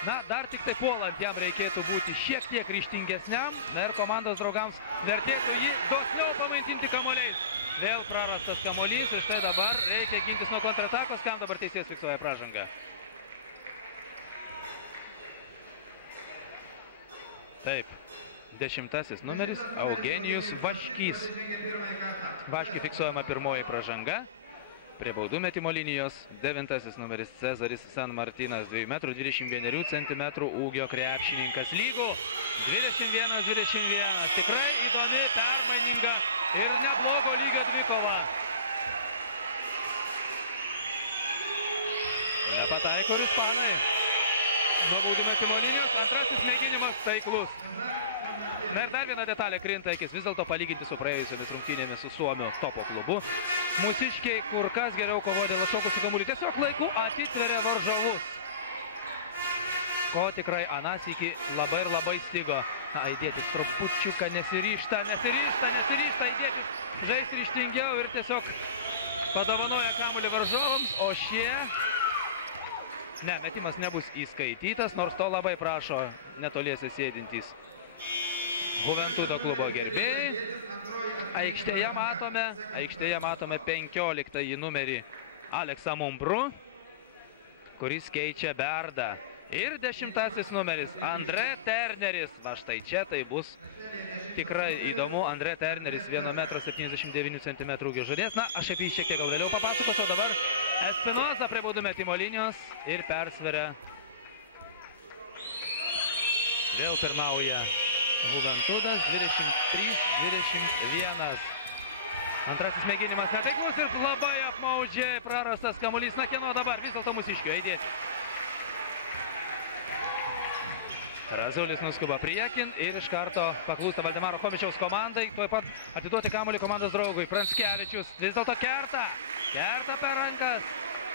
Na, dar tik tai puolant jam reikėtų būti šiek tiek ryžtingesniam. Na ir komandos draugams vertėtų jį dosniau pamaitinti kamuoliais. Vėl prarastas kamuolys ir štai dabar reikia gintis nuo kontratakos, kam dabar teisėjas fiksuoja pražangą. Taip, 10 numeris Eugenijus Vaškys. Vaškį fiksuojama pirmoji pražanga. Prie baudų metimo linijos 9 numeris Cezaris San Martinas, 2,21 cm ūgio krepšininkas. Lygų 21-21. Tikrai įdomi, permaininga ir neblogo lygio dvikova. Nepataiko ir ispanai. Nuo baudų metimo linijos antrasis mėginimas taiklus. Na ir dar viena detalė krinta akis, vis dėlto palyginti su praėjusiomis rungtynėmis su Suomio topo klubu. Mūsiškiai kur kas geriau kovoja dėl atšokusių kamuolių, tiesiog laiku atitveria varžovus. Ko tikrai anas iki labai ir labai stigo. Na, Aidėtis trupučiuką nesiryžta Aidėtis žaisti ryžtingiau ir tiesiog padovanoja kamuolį varžovams, o šie... Ne, metimas nebus įskaitytas, nors to labai prašo netoliese sėdintys Juventudo klubo gerbėjai. Aikštėje matome 15 numerį Aleksą Mumbru, kuris keičia Berdą. Ir 10 numeris Andre Terneris. Va štai čia tai bus tikrai įdomu. Andre Terneris 1,79 cm ūgio žaidėjas. Na, aš apie jį šiek tiek gal vėliau papasakosiu, o dabar Espinoza prie baudų metimo linijos ir persveria. Vėl pirmauja Juventudas, 23-21. Antrasis mėginimas netaiklus ir labai apmaudžiai prarastas kamuolys. Na, kieno dabar? Vis dėlto mūsiškio Aidėtis. Razulis nuskuba priekin ir iš karto paklūsta Valdemaro Chomičiaus komandai. Tuoj pat atiduoti kamuolį komandos draugui. Pranskevičius vis dėlto kerta per rankas.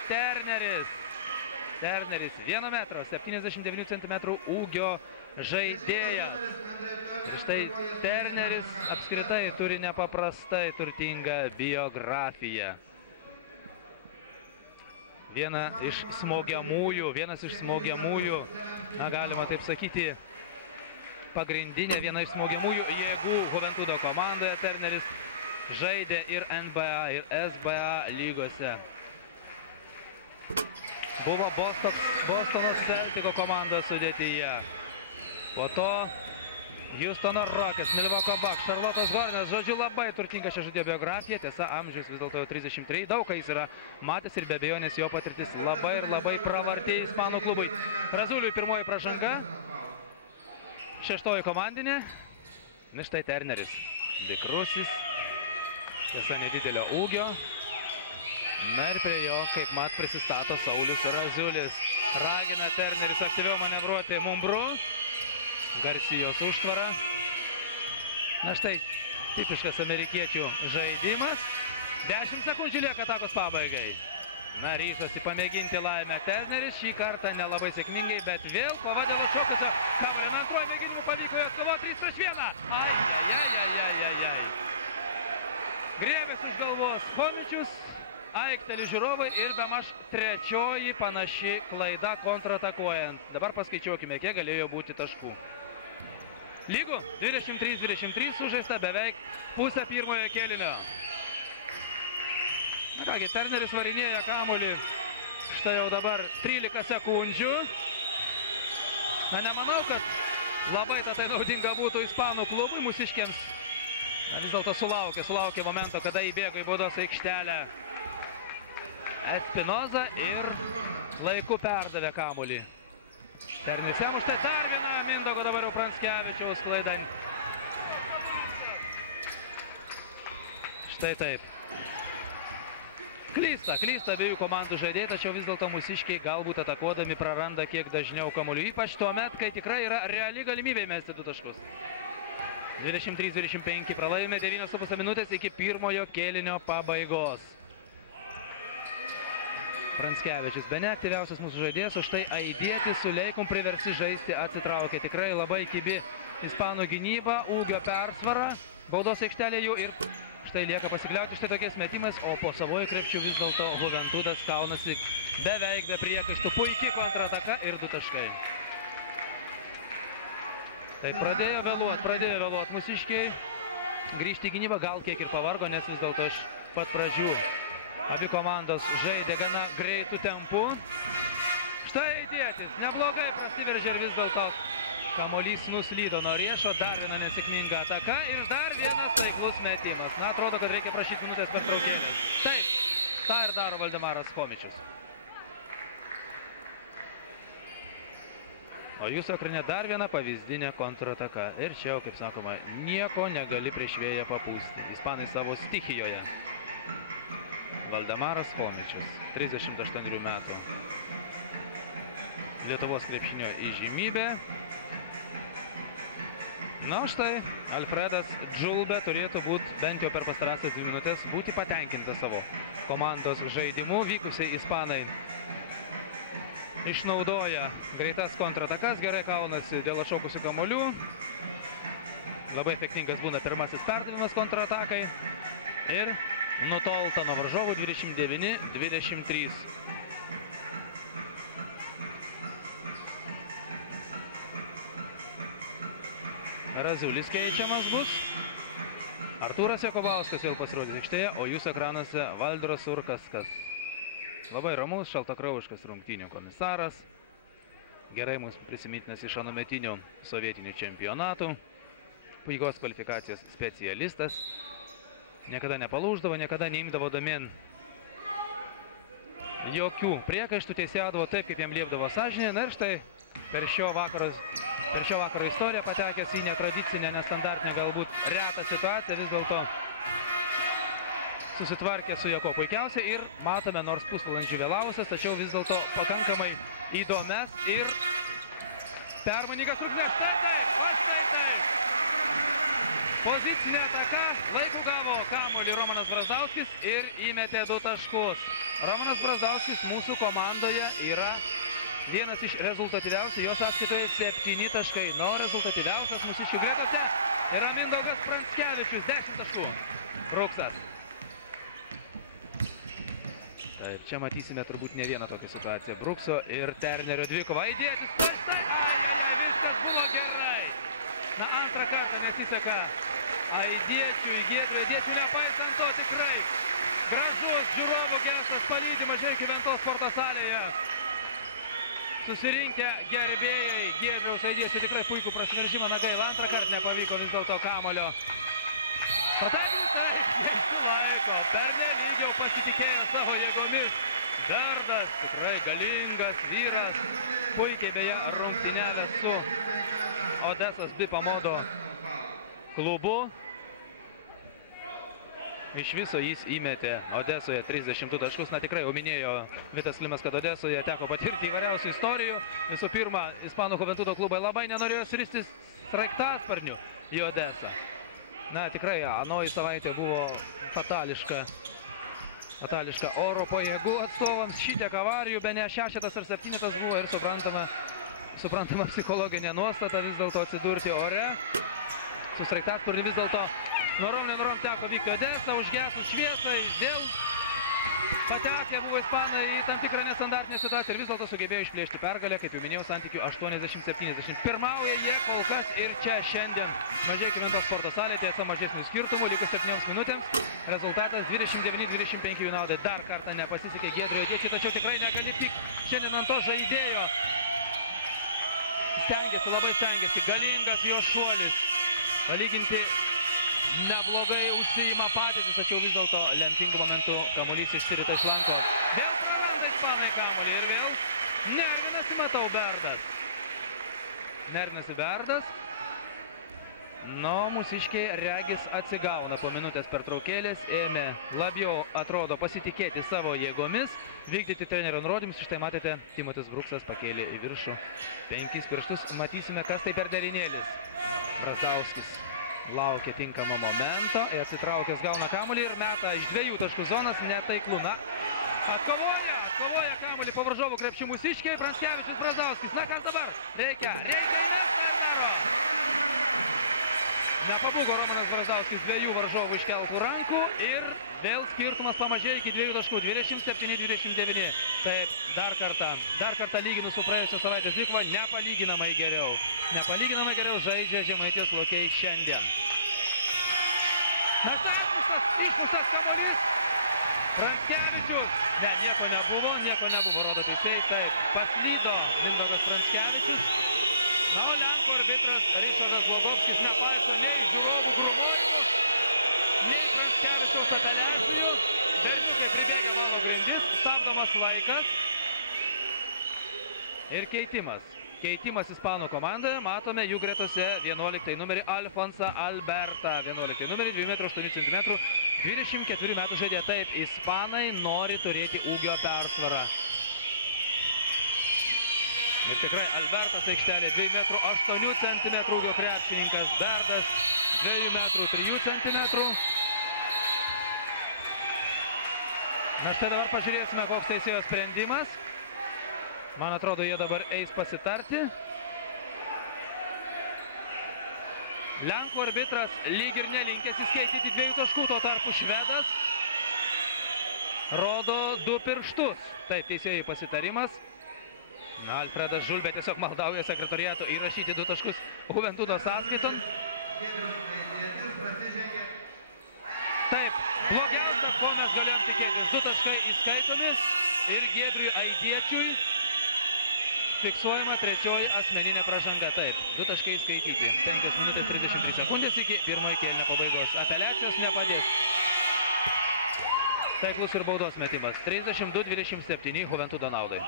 Terneris 1,79 cm ūgio žaidėjas. Ir štai Terneris apskritai turi nepaprastai turtingą biografiją. Vienas iš smogiamųjų, na galima taip sakyti, pagrindinė viena iš smogiamųjų jėgų Juventudo komandoje. Terneris žaidė ir NBA, ir SBA lygose. Buvo Bostono Celtico komandos sudėtyje. Po to Houstono Rockets, Milwaukee Bucks, Charlotte's Hornets. Žodžiu, labai turtinga šia žaidėjo biografija. Tiesa, amžius vis dėlto jau 33. Daug ką jis yra matęs ir be abejonės jo patirtis labai ir labai pravartė ispanų klubui. Razuliui pirmoji pražanga. 6 komandinė. Na štai Terneris. Vikrusis. Tiesa, nedidelio ūgio. Na ir prie jo, kaip mat, prisistato Saulius Razulis. Ragina Terneris aktyviau manevruoti Mumbru. Garsijos užtvara. Na štai, tipiškas amerikiečių žaidimas. 10 sekundžių lieka atakos pabaigai. Na, ryžosi pamėginti laimę Terneris. Šį kartą nelabai sėkmingai, bet vėl kova dėl atšokusio kamuolio. Na, antroji mėginimų pavyko jo atskovoti 3-1. Ai. Griebės už galvos Chomičius. Aikteli žiūrovai ir bemaž trečioji panaši klaida kontratakuojant. Dabar paskaičiuokime, kiek galėjo būti taškų. Lygų 23-23 sužaista beveik pusę pirmojo kėlinio. Na kągi, Terneris varinėja kamuolį. Štai jau dabar 13 sekundžių. Na, nemanau, kad labai tai naudinga būtų ispanų klubui, mūsiškiams. Na, vis dėlto sulaukė momento, kada įbėgo į baudos aikštelę Espinoza ir laiku perdavė kamuolį. Terneris jam už tai dar viena Mindaugo dabar jau Pranskevičiaus klaida. Štai taip. Klysta abiejų komandų žaidėjai, tačiau vis dėlto mūsiškiai galbūt atakuodami praranda kiek dažniau kamuolių. Ypač tuomet, kai tikrai yra reali galimybė mesti 2 taškus. 23-25 pralaimė 9,5 minutės iki pirmojo kėlinio pabaigos. Pranckevičius bene aktyviausias mūsų žaidėjas, už tai Aidietis su Leikum priversi žaisti atsitraukė. Tikrai labai kibi ispanų gynyba, ūgio persvara, baudos aikštelė jų ir štai lieka pasikliauti štai tokiais metimais, o po savojų krepšių vis dėlto Juventudas kaunasi beveik be priekaištų. Puikiai kontrataka ir 2 taškai. Tai pradėjo vėluot mūsiškiai. Grįžti į gynybą, gal kiek ir pavargo, nes vis dėlto iš pat pradžių abi komandos žaidė gana greitų tempų. Štai Aidietis, neblogai prasiveržė ir vis dėlto kamuolys nuslydo nuo riešo. Dar viena nesėkminga ataka ir dar vienas taiklus metimas. Na, atrodo, kad reikia prašyti minutės pertraukėlės. Taip, tą ir daro Valdemaras Chomičius. O jūsų ekrane dar viena pavyzdinė kontrataka. Ir čia jau, kaip sakoma, nieko negali prieš vėją papūsti. Ispanai savo stichijoje. Valdemaras Chomičius, 38 metų. Lietuvos krepšinio įžymybė. Na, štai, Alfredas Džulbe turėtų būti bent jau per pastarąsias 2 minutės būti patenkintas savo komandos žaidimu. Vykusiai ispanai išnaudoja greitas kontratakas, gerai kaunasi dėl atšaukusių kamuolių. Labai efektingas būna pirmasis perdavimas kontratakai. Ir nutolta nuo varžovų 29-23. Raziulis keičiamas bus. Artūras Jakubauskas vėl pasirodys aikštėje, o jūsų ekranuose Valdras Urkaskas. Labai ramus, šaltakraujiškas rungtynių komisaras. Gerai mums prisimintinas iš anuometinių sovietinių čempionatų. Puikios kvalifikacijos specialistas. Niekada nepalūždavo, niekada neimdavo domėn jokių priekaištų, teisėdavo taip, kaip jam liepdavo sąžinė. Na ir štai per šio vakaro istoriją patekęs į netradicinę, nestandartinę, galbūt retą situaciją, vis dėlto susitvarkė su Jako puikiausiai ir matome, nors pusvalandžių vėlavusias, tačiau vis dėlto pakankamai įdomias ir permainingas rungtynes. Štai taip, o štai taip. Pozicinė ataka, laiku gavo kamuolį Romanas Brazdauskis ir įmetė 2 taškus. Romanas Brazdauskis mūsų komandoje yra vienas iš rezultatyviausių, jos sąskaitoje 7 taškai. No, rezultatyviausias mūsiškių gretose yra Mindaugas Pranckevičius, 10 taškų. Bruksas. Taip, čia matysime turbūt ne vieną tokią situaciją. Brukso ir Ternerio dvikova. Aidietis, štai, viskas buvo gerai. Na, antrą kartą nesiseka Aidiečių, Giedrių Aidiečių, nepaisant to tikrai gražus žiūrovų gestas palydi Mažeikių Ventos sporto salėje. Susirinkę gerbėjai Giedriaus Aidiečių tikrai puikų prasiveržimą, na gaila, antrą kartą nepavyko vis dėlto kamulio. Pataikius, taip, neišsilaiko, pernelyg jau pasitikėjo savo jėgomis. Berdas, tikrai galingas vyras, puikiai beje rungtyniavęs su Odesos Bipamodo klubu. Iš viso jis įmetė Odesoje 32 taškus. Na tikrai jau minėjo Vitas Klimas, kad Odesoje teko patirti įvairiausių istorijų. Visų pirma, ispanų Juventudo klubai labai nenorėjo sristis sraigtasparnių į Odesą. Na tikrai, anoji savaitė buvo fatališka oro pajėgų atstovams. Šitiek avarijų, bene 6 ar 7 buvo ir suprantama psichologinė nuostata vis dėlto atsidurti ore. Su sraigtasparniu vis dėlto norom teko vykti Odesą, užgesus šviesai, vėl patekę buvo ispanai į tam tikrą nestandartinę situaciją ir vis dėlto sugebėjo išplėšti pergalę, kaip jau minėjau, santykių 80-70. Pirmauja jie kol kas ir čia šiandien Mažeikių Ventos sporto salėje, tiesa mažesnių skirtumų, likus 7 minutėms. Rezultatas 29-25 jų naudai. Dar kartą nepasisekė Giedriui Aidiečiui, tačiau tikrai negali pykti šiandien ant to žaidėjo. Labai stengiasi, galingas jo šuolis. Palyginti neblogai užsiima patys, tačiau vis dėlto lemtingų momentų kamuolys išsirita iš lanko. Vėl praranda ispanai kamuolį ir vėl nervinasi, matau, Berdas. Nervinasi Berdas. Nu, mūsiškiai regis atsigauna po minutės pertraukėlės, ėmė labiau, atrodo, pasitikėti savo jėgomis, vykdyti trenerio nurodymus. Štai matėte, Timotis Bruksas pakėlė į viršų 5 pirštus. Matysime, kas tai per derinėlis. Brazdauskis laukia tinkamo momento, atsitraukęs gauna kamuolį ir meta iš 2 taškų zonas, netaiklų. Na, Atkovoja kamuolį po varžovų krepšių mūsiškiai, Pranckevičius, Brazauskis. Na kas dabar? Reikia įmestą ir daro. Nepabūgo Romanas Brazauskis dviejų varžovų iškeltų rankų ir vėl skirtumas pamažėjo iki 2 taškų, 27-29. Taip, dar kartą lyginus su praėjusios savaitės dvikova, nepalyginamai geriau žaidžia Žemaitijos Lokiai šiandien. Na štai išmuštas kamuolys. Pranckevičius. Ne, nieko nebuvo, rodo teisėjai. Taip, paslydo Mindaugas Pranckevičius. Na, o Lenkų arbitras Ričardas Glogovskis nepaiso nei žiūrovų grumojimų, nei Pranckevičiaus apeliacijų. Berniukai pribėgia valo grindis, stabdomas laikas. Ir keitimas ispanų komandoje. Matome jų gretose 11 numerį Alfonsą Albertą. 11 numerį, 2,8 cm, 24 metų žaidė. Taip, ispanai nori turėti ūgio persvarą. Ir tikrai Albertas aikštelė 2,8 cm ūgio krepšininkas. Berdas 2,3 cm. Na štai dabar pažiūrėsime, koks teisėjo sprendimas. Man atrodo, jie dabar eis pasitarti. Lenkų arbitras lyg ir nelinkęs įskaityti 2 taškų, tuo tarpu švedas rodo 2 pirštus. Taip, teisėjai pasitarimas. Na, Alfredas Žulbė tiesiog maldauja sekretoriato įrašyti 2 taškus Juventudo sąskaiton. Taip, blogiausia, ko mes galėjom tikėtis. 2 taškai įskaitomi ir Giedriui Aidiečiui fiksuojama 3 asmeninė pražanga. Taip, 2 taškai įskaityti. 5 minutės 33 sekundės iki pirmojo kėlinio pabaigos. Apeliacijos nepadės. Taiklus ir baudos metimas. 32-27 Juventudo naudai.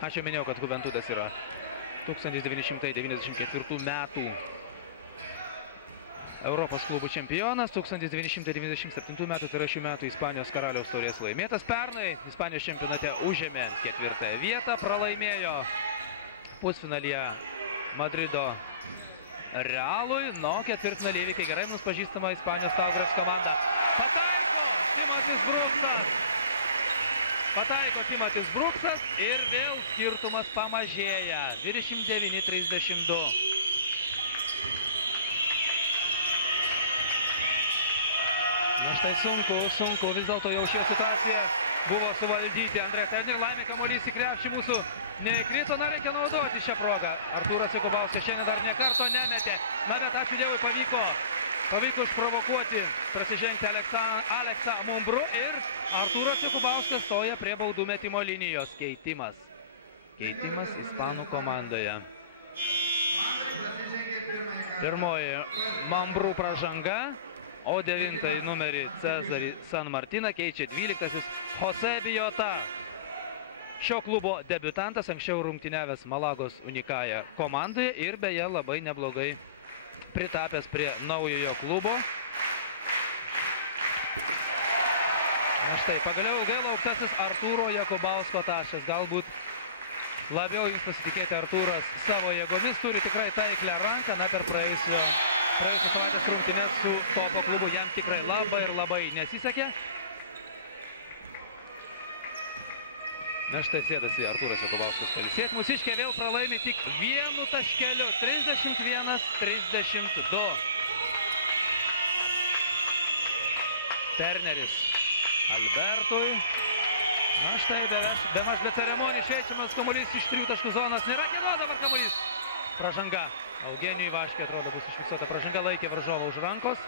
Aš jau minėjau, kad Juventudas yra 1994 metų Europos klubų čempionas, 1997 metų, tai yra šių metų Ispanijos karaliaus taurės laimėtas. Pernai Ispanijos čempionate užėmė 4. vietą, pralaimėjo pusfinalyje Madrido Realui, no ketvirtfinalyje įveikė gerai mums pažįstama Ispanijos Taugres komanda. Pataiko Timotis Bruksas ir vėl skirtumas pamažėja. 29-32. Na štai sunku, vis dėlto jau šią situaciją buvo suvaldyti. Andrė Terner laimė kamuolys į krepšį mūsų neįkrito, na reikia naudoti šią progą. Artūras Jakubauskas šiandien dar ne karto nemetė. Na bet ačiū Dievui pavyko išprovokuoti, prasižengti Aleksą Mumbru ir Artūras Jakubauskas stoja prie baudų metimo linijos. Keitimas ispanų komandoje. Pirmoji Mambrų pražanga. O 9 numerį Cezarį San Martiną keičia 12 Jose Bijota. Šio klubo debiutantas, anksčiau rungtyniavęs Malagos Unikaja komandoje ir beje labai neblogai pritapęs prie naujojo klubo. Na štai, pagaliau ilgai lauktasis Artūro Jakubausko taškas. Galbūt labiau jums pasitikėti Artūras savo jėgomis, turi tikrai taiklę ranką, na per praėjusios savaitės rungtynės su topo klubu jam tikrai labai nesisekė. Na štai sėdasi Artūras Jakubauskas pailsėti. Mūsiškiai vėl pralaimi tik 1 taškeliu. 31-32. Terneris Albertui. Na štai bemaž be ceremonijų šveičiamas kamuolys iš 3 taškų zonos. Nėra kieno dabar kamuolys. Pražanga. Eugenijui Vaškė atrodo bus užfiksuota pražanga, laikė varžovą už rankos.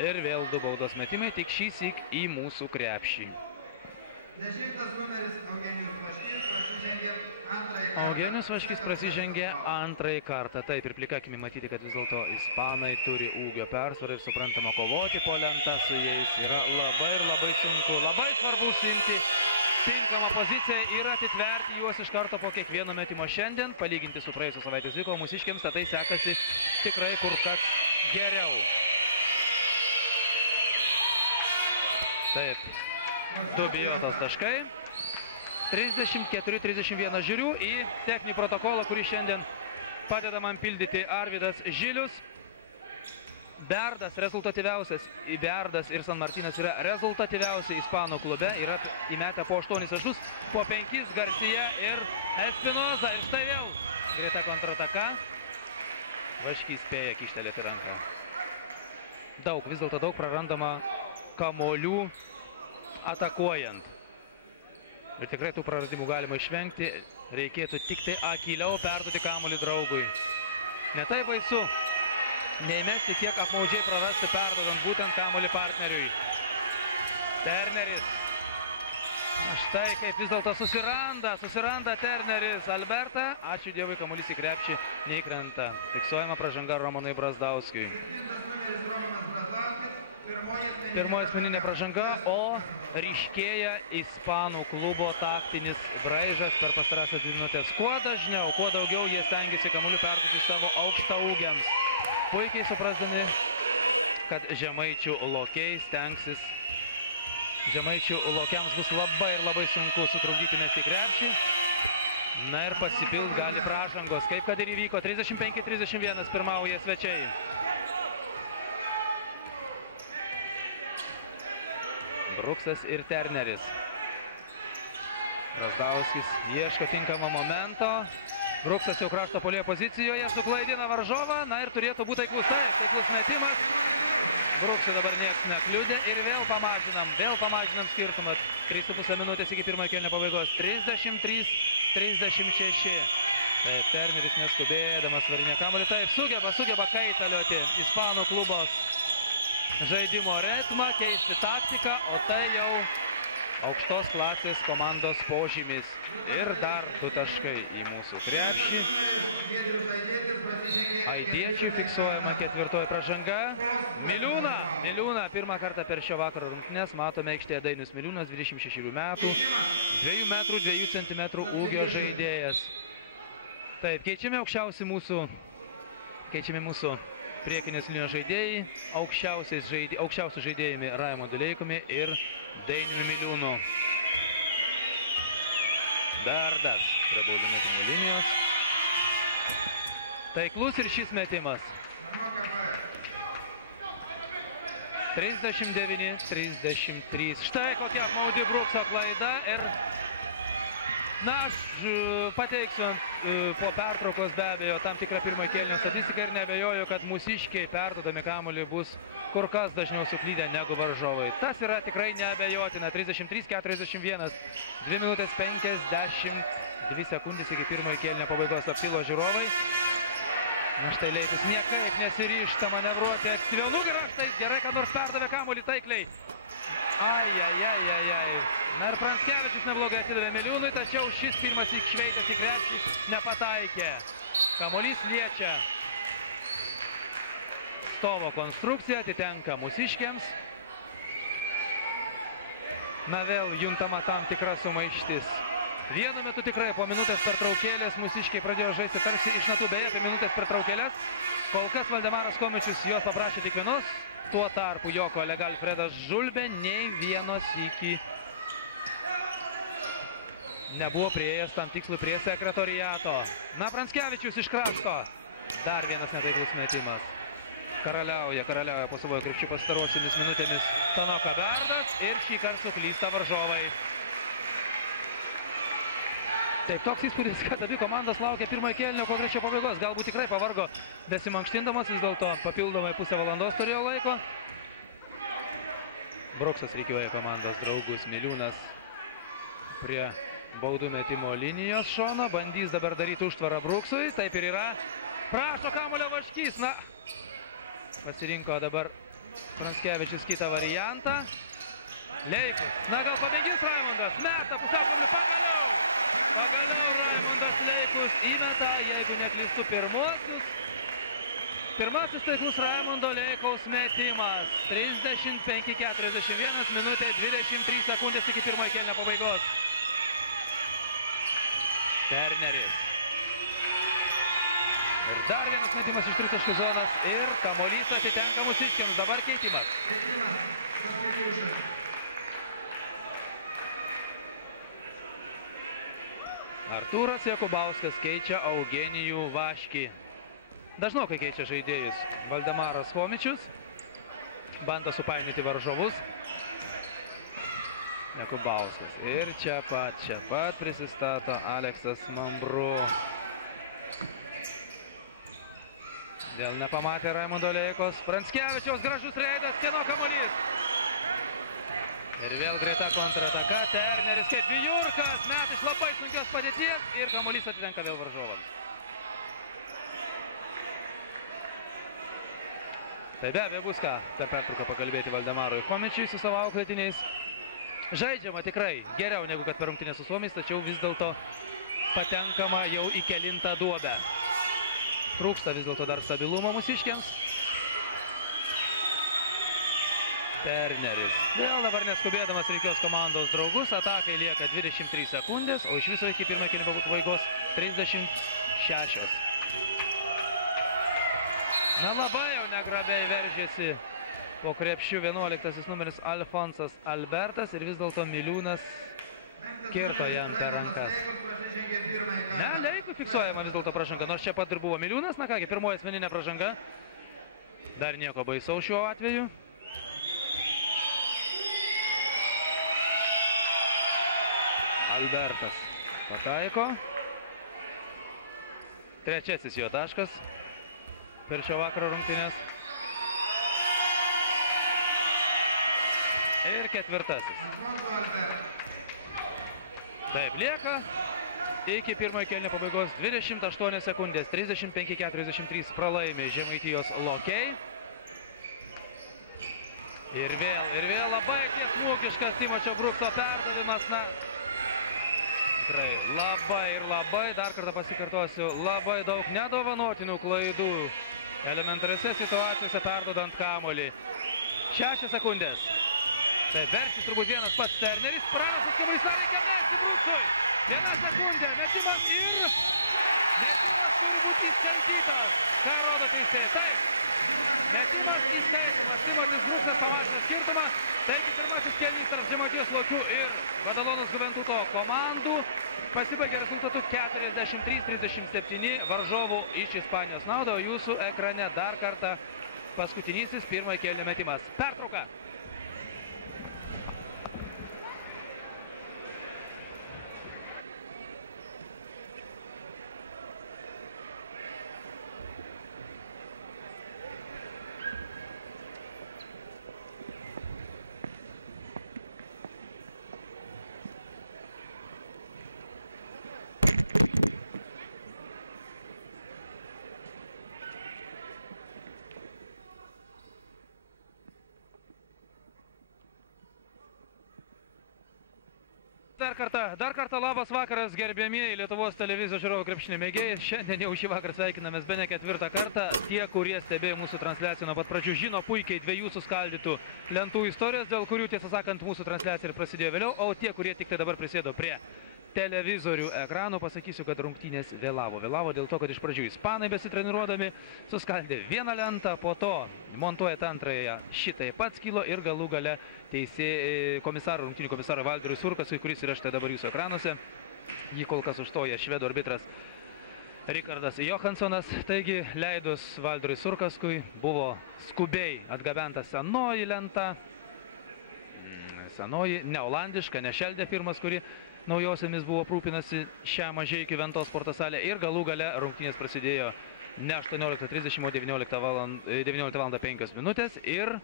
Ir vėl 2 baudos metimai, tik šįsyk į mūsų krepšį. 10 numeris Eugenijus Vaškis prasižengė antrąjį kartą. Taip, ir plika akimi matyti, kad vis dėlto ispanai turi ūgio persvarą ir suprantama kovoti po lentą su jais yra labai sunku. Labai svarbu užsiimti tinkamą poziciją ir atitverti juos iš karto po kiekvieno metimo šiandien. Palyginti su praėjusios savaitės dvikovos mūsiškiams, tai sekasi tikrai kur kas geriau. Taip, 2 Bijotos taškai. 34-31 žiūriu į techninį protokolą, kurį šiandien padeda man pildyti Arvydas Žilius. Berdas ir San Martinas yra rezultatyviausi ispanų klube, yra įmetę po 8 taškus, po 5 Garcia ir Espinoza. Ir štai vėl greita kontrataka. Vaškys spėja kištelėti ranką. Vis dėlto daug prarandama kamuolių atakuojant. Ir tikrai tų praradimų galima išvengti. Reikėtų tik tai akyliau perduoti kamuolį draugui. Netai baisu neįmesti, kiek apmaudžiai prarasti perdodant būtent kamuolį partneriui. Turneris. Štai kaip vis dėlto susiranda Turneris Albertą. Ačiū Dievui, kamuolys į krepšį neįkrenta. Fiksuojama pražanga Romanui Brazdauskiui. Pirmoji asmeninė pražanga, o ryškėja ispanų klubo taktinis braižas per pastarąsias 2 minutės. Kuo dažniau, kuo daugiau jie stengiasi kamuolių perduoti savo aukštaūgiams. Puikiai suprasdami, kad žemaičių lokiai stengsis. Žemaičių lokiams bus labai ir labai sunku sutrukdyti mesti krepšį. Na ir pasipilt gali pražangos, kaip kad ir įvyko. 35-31 pirmauja svečiai. Bruksas ir Turneris. Brazdauskis ieško tinkamo momento. Bruksas jau krašto puolėjo pozicijoje, suklaidina varžovą. Na ir turėtų būti taiklus metimas. Bruksui dabar nieks nekliudė ir vėl pamažinam skirtumą. 3,5 minutės iki pirmojo kėlinio pabaigos. 33-36. Taip, Turneris neskubėdamas varinė kamuolį. Taip, sugeba kaitalioti ispanų klubos žaidimo ritmą, keisti taktiką, o tai jau aukštos klasės komandos požymis. Ir dar 2 taškai į mūsų krepšį. Aidiečių fiksuojama 4 pražanga. Miliūna pirmą kartą per šio vakaro rungtynes matome aikštėje Dainius Miliūnas, 26 metų, 2 metrų 2 centimetrų ūgio žaidėjas. Taip, keičiami mūsų priekinės linijos žaidėjai, aukščiausių žaidėjami Raimondu Leikumi ir Dainiumi Miliūnu. Berdas prie baudų metimų linijos. Taiklus ir šis metimas. 39-33. Štai kokia apmaudi Brukso klaida ir na, aš pateiksiu po pertraukos be abejo tam tikrą pirmojo kėlinio statistiką ir neabejoju, kad mūsiškiai perdodami kamuolį bus kur kas dažniau suklydę negu varžovai. Tas yra tikrai neabejotina. 33-41. 2 minutės 52 sekundės iki pirmojo kėlinio pabaigos aptilo žiūrovai. Na štai Leikus niekaip nesiryžta manevruoti aktyviau nugarą. Štai gerai, kad nors perdavė kamuolį taikliai. Ai. Na ir Pranskevičius neblogai atidavė Miliūnui, tačiau šis pirmas šveitęs į krepšį nepataikė. Kamuolys liečia stovo konstrukciją, atitenka mūsiškiams. Na vėl juntama tam tikra sumaištis. Vienu metu tikrai po minutės pertraukėlės mūsiškiai pradėjo žaisti tarsi iš natų, beje, apie minutės pertraukėlės. Kol kas Valdemaras Komičius jos paprašė tik vienos. Tuo tarpu jo kolega Alfredas Žulbė nei vienos iki nebuvo priėjęs tam tikslui prie sekretoriato. Na, Pranskevičius iš krašto. Dar vienas netaiklus metimas. Karaliauja po savojo krepšių pastarosiomis minutėmis Tanoka Berdas ir šį kartą suklysta varžovai. Taip, toks įspūdis, kad abi komandos laukia pirmojo kėlinio konkrečio pabaigos. Galbūt tikrai pavargo besimankštindamas, vis dėlto papildomai pusę valandos turėjo laiko. Bruksas reikioja komandos draugus. Miliūnas prie baudų metimo linijos šono. Bandys dabar daryti užtvarą Bruksui. Taip ir yra. Prašo kamuolio Vaškys. Na, pasirinko dabar Pranskevičius kitą variantą. Leikus. Na, gal pamėgins Raimondas. Meta pusiaukamuolį pagaliau. Pagaliau Raimondas Leikus įmeta, jeigu neklystu, pirmasis taiklus Raimondo Leikaus metimas. 35-41 minutė 23 sekundės iki pirmojo kėlinio pabaigos. Turneris. Ir dar vienas metimas iš tritaškių zonos ir kamuolys atitenka mūsiškiams. Dabar keitimas. Artūras Jakubauskas keičia Eugenijų Vaškį. Dažnokai keičia žaidėjus Valdemaras Chomičius. Bando supainioti varžovus. Jakubauskas. Ir čia pat prisistato Aleksas Mambru. Dėl nepamatė Raimundo Leikos. Pranskevičiaus gražus reidas, kieno kamuolys. Ir vėl greita kontrataka. Terneris kaip Vijurkas, met iš labai sunkios padėties ir kamuolys atitenka vėl varžovams. Tai be abejo bus ką per pertrauką pakalbėti Valdemarui Chomičiui su savo auklėtiniais. Žaidžiama tikrai geriau negu kad per rungtynės su Suomiais, tačiau vis dėlto patenkama jau į kelintą duobę. Trūksta vis dėlto dar stabilumo mūsiškiams. Terneris. Vėl dabar neskubėdamas reikios komandos draugus. Atakai lieka 23 sekundės, o iš viso iki pirmojo kėlinio pabaigos 36. Na labai jau negrabiai veržėsi po krepšių 11 numeris Alfonsas Albertas ir vis dėlto Miliūnas kirto jam per rankas. Ne, Leikui fiksuojama vis dėlto pražanga, nors čia pat ir buvo Miliūnas. Na kągi, pirmoji asmeninė pražanga. Dar nieko baisaus šiuo atveju. Albertas pataiko. Trečiasis jo taškas per šio vakaro rungtynės. Ir ketvirtasis. Taip, lieka iki pirmojo kėlinio pabaigos 28 sekundės, 35-43 pralaimi Žemaitijos Lokiai. Ir vėl labai tiesmukiškas Timočio Brukso perdavimas. Na, tikrai labai, dar kartą pasikartosiu, labai daug nedovanotinų klaidų elementariose situacijose perdodant kamuolį. 6 sekundės. Tai versis turbūt vienas pats Terneris. Prarastas kamuolys, reikia mesti Bruksui. 1 sekundė, metimas ir metimas turi būti įskaitytas. Ką rodo teisėjas? Taip, metimas įskaitomas. Timotis Bruksas pamažino skirtumą. Taigi pirmasis kėlinys tarp Žemaitijos Lokių ir Badalonos Juventuto komandų pasibaigė rezultatu 43-37 varžovų iš Ispanijos naudą, o jūsų ekrane dar kartą paskutinysis pirmojo kėlinio metimas. Pertrauka. Dar kartą labas vakaras, gerbiamieji Lietuvos televizijos žiūrovų krepšinio mėgėjai. Šiandien jau šį vakarą sveikinamės bene 4. kartą. Tie, kurie stebėjo mūsų transliaciją nuo pat pradžių, žino puikiai 2 suskaldytų lentų istorijas, dėl kurių, tiesą sakant, mūsų transliacija ir prasidėjo vėliau, o tie, kurie tik tai dabar prisėdo prie televizorių ekranų, pasakysiu, kad rungtynės vėlavo. Vėlavo dėl to, kad iš pradžių ispanai besitreniruodami suskaldė vieną lentą, po to montuojant antrąją šitai pats kilo ir galų gale rungtynių komisaro Valderiui Surkasui, kuris yra štai dabar jūsų ekranuose. Jį kol kas užstoja švedų arbitras Rikardas Johansonas. Taigi, leidus Valderiui Surkaskui buvo skubiai atgabenta senoji lenta. Senoji, ne olandiška, ne Šeldė firmas, kuri naujosiamis buvo aprūpinasi šią Mažeikių Ventos sporto salę ir galų gale rungtynės prasidėjo ne 18:30, o 19:05 minutės ir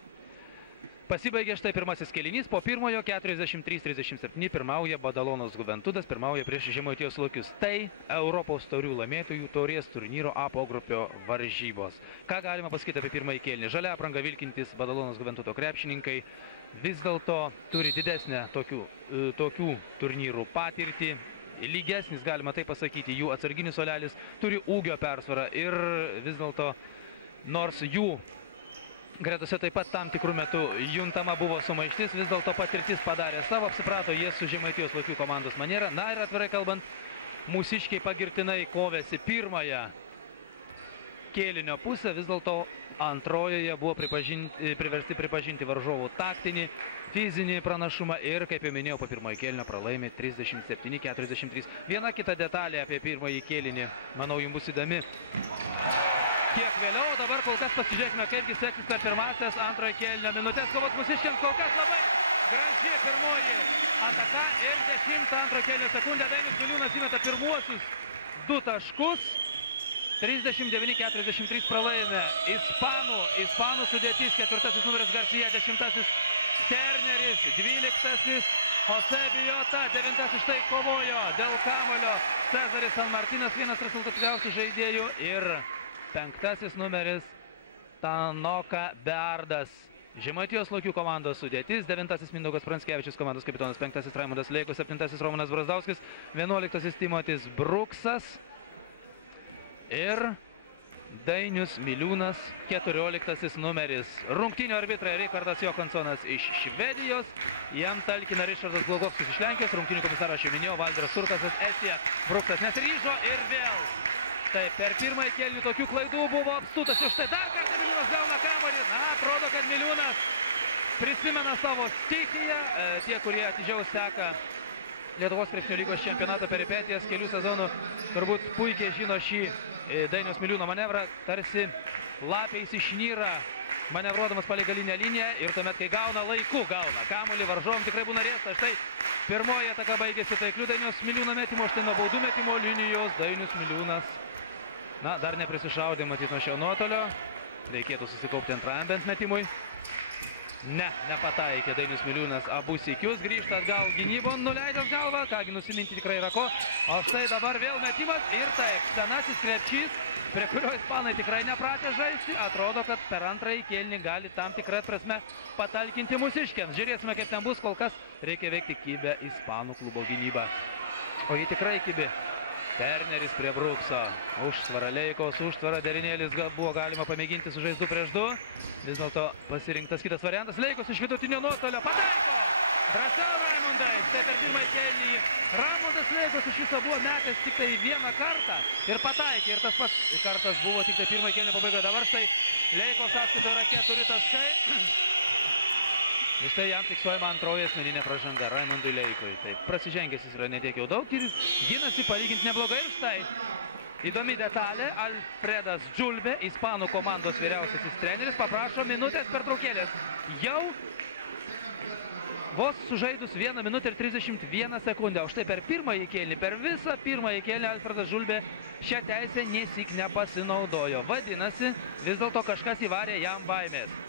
pasibaigė štai pirmasis kėlinys. Po pirmojo 43-37 pirmauja Badalonos Juventutas, pirmauja prieš Žemaitijos Lokius. Tai Europos taurių laimėtojų taurės turnyro A pogrupio varžybos. Ką galima pasakyti apie pirmąjį kėlinį? Žalia apranga vilkintis Badalonos Juventuto krepšininkai vis dėlto turi didesnę tokių turnyrų patirtį. Lygesnis, galima tai pasakyti, jų atsarginis suolelis turi ūgio persvarą ir vis dėlto, nors jų gretose taip pat tam tikrų metų juntama buvo sumaištis, vis dėlto patirtis padarė savo, apsiprato jie su Žemaitijos Lokių komandos maniera. Na ir atvirai kalbant, mūsiškiai pagirtinai kovėsi pirmąją kėlinio pusę, vis dėlto antrojoje buvo priversti pripažinti varžovų taktinį, fizinį pranašumą ir, kaip jau minėjau, po pirmojo kėlinio pralaimi 37-43. Viena kita detalė apie pirmąjį kėlinį, manau, jums bus įdomi. kiek vėliau. Dabar kol kas pasižiūrėkime, kaipgi seksis per pirmasias antrojo kėlinio minutės. Kovos mūsiškiams kol kas labai graži pirmoji ataka ir 10 antrojo kėlinio sekundę Dainius Miliūnas įmeta pirmuosius 2 taškus. 39-43 pralaimė Ispanų sudėtis, 4 numeris Garcia, 10 Sterneris, 12 Jose Bijota, 9 štai kovojo dėl kamulio Cezaris San Martinas, vienas rezultatyviausių žaidėjų, ir 5 numeris Tanoka Beardas. Žemaitijos Lokių komandos sudėtis, 9 Mindaugas Pranskevičius, komandos kapitonas, 5 Raimundas Leikus, 7 Romanas Brazdauskis, 11 Timotis Bruksas ir Dainius Miliūnas, 14 numeris. Rungtynių arbitrai Rikardas Jokansonas iš Švedijos, jam talkina Ričardas Glogovskis iš Lenkijos, rungtynių komisaras aš jau minėjau, Valderas Surkasas, Estija, Bruksas nesiryžo ir vėl. Štai per pirmąjį kėlinį tokių klaidų buvo apstutas ir štai dar kartą Miliūnas gauna kamuolį. Na, atrodo, kad Miliūnas prisimena savo stichiją. Tie, kurie atidžiau seka Lietuvos krepšinio lygos čempionato peripetijas kelių sezonų, turbūt puikiai žino šį Dainiaus Miliūno manevrą, tarsi lapiais išnyra manevruodamas palei galinę liniją ir tuomet, kai gauna laiku, gauna kamuolį, varžovom tikrai būna rėsta. Štai pirmoji ataka baigėsi taikliu Dainiaus Miliūno metimo, štai nuo baudų metimo linijos Dainius Miliūnas, na, dar neprisišaudė matyti nuo šio nuotolio, reikėtų susikaupti antrajam bent metimui. Ne, nepataikė Dainius Miliūnas abu sykius, grįžta atgal gynybon, nuleidęs galvą, kągi nusiminti tikrai yra ko. O štai dabar vėl metimas ir taip, senasis krepšys, prie kurio ispanai tikrai nepratę žaisti, atrodo, kad per antrąjį kėlinį gali tam tikrą prasme patalkinti mūsiškiams. Žiūrėsime, kaip ten bus, kol kas reikia veikti kibę ispanų klubo gynybą. O jį tikrai kibi. Terneris prie Brukso, užtvara Leikos, užtvara derinėlis buvo galima pamėginti sužais 2 prieš 2. Vis dėlto pasirinktas kitas variantas, Leikos iš vidutinio nuotolio, pataiko! Drąsiau Raimundai, štai per pirmąjį kėlinį Raimundas Leikos iš viso buvo metęs tik tai 1 kartą ir pataikė. Ir tas pats kartas buvo tik tai pirmąjį kėlinio pabaigoje. Dabar štai Leikos sąskaitoje yra 4 taškai. Ir štai jam fiksuojama antroji asmeninė pražanga Raimundui Leikui. Taip, prasižengęs jis yra netiek jau daug ir ginasi palyginti neblogai. Ir štai įdomi detalė, Alfredas Džulbė, ispanų komandos vyriausiasis treneris, paprašo minutės pertraukėlės. Jau vos sužaidus 1 minutę ir 31 sekundę. O štai per pirmąjį kėlinį, per visą pirmąjį kėlinį Alfredas Džulbė šią teisę nesyk nepasinaudojo. Vadinasi, vis dėlto kažkas įvarė jam baimės.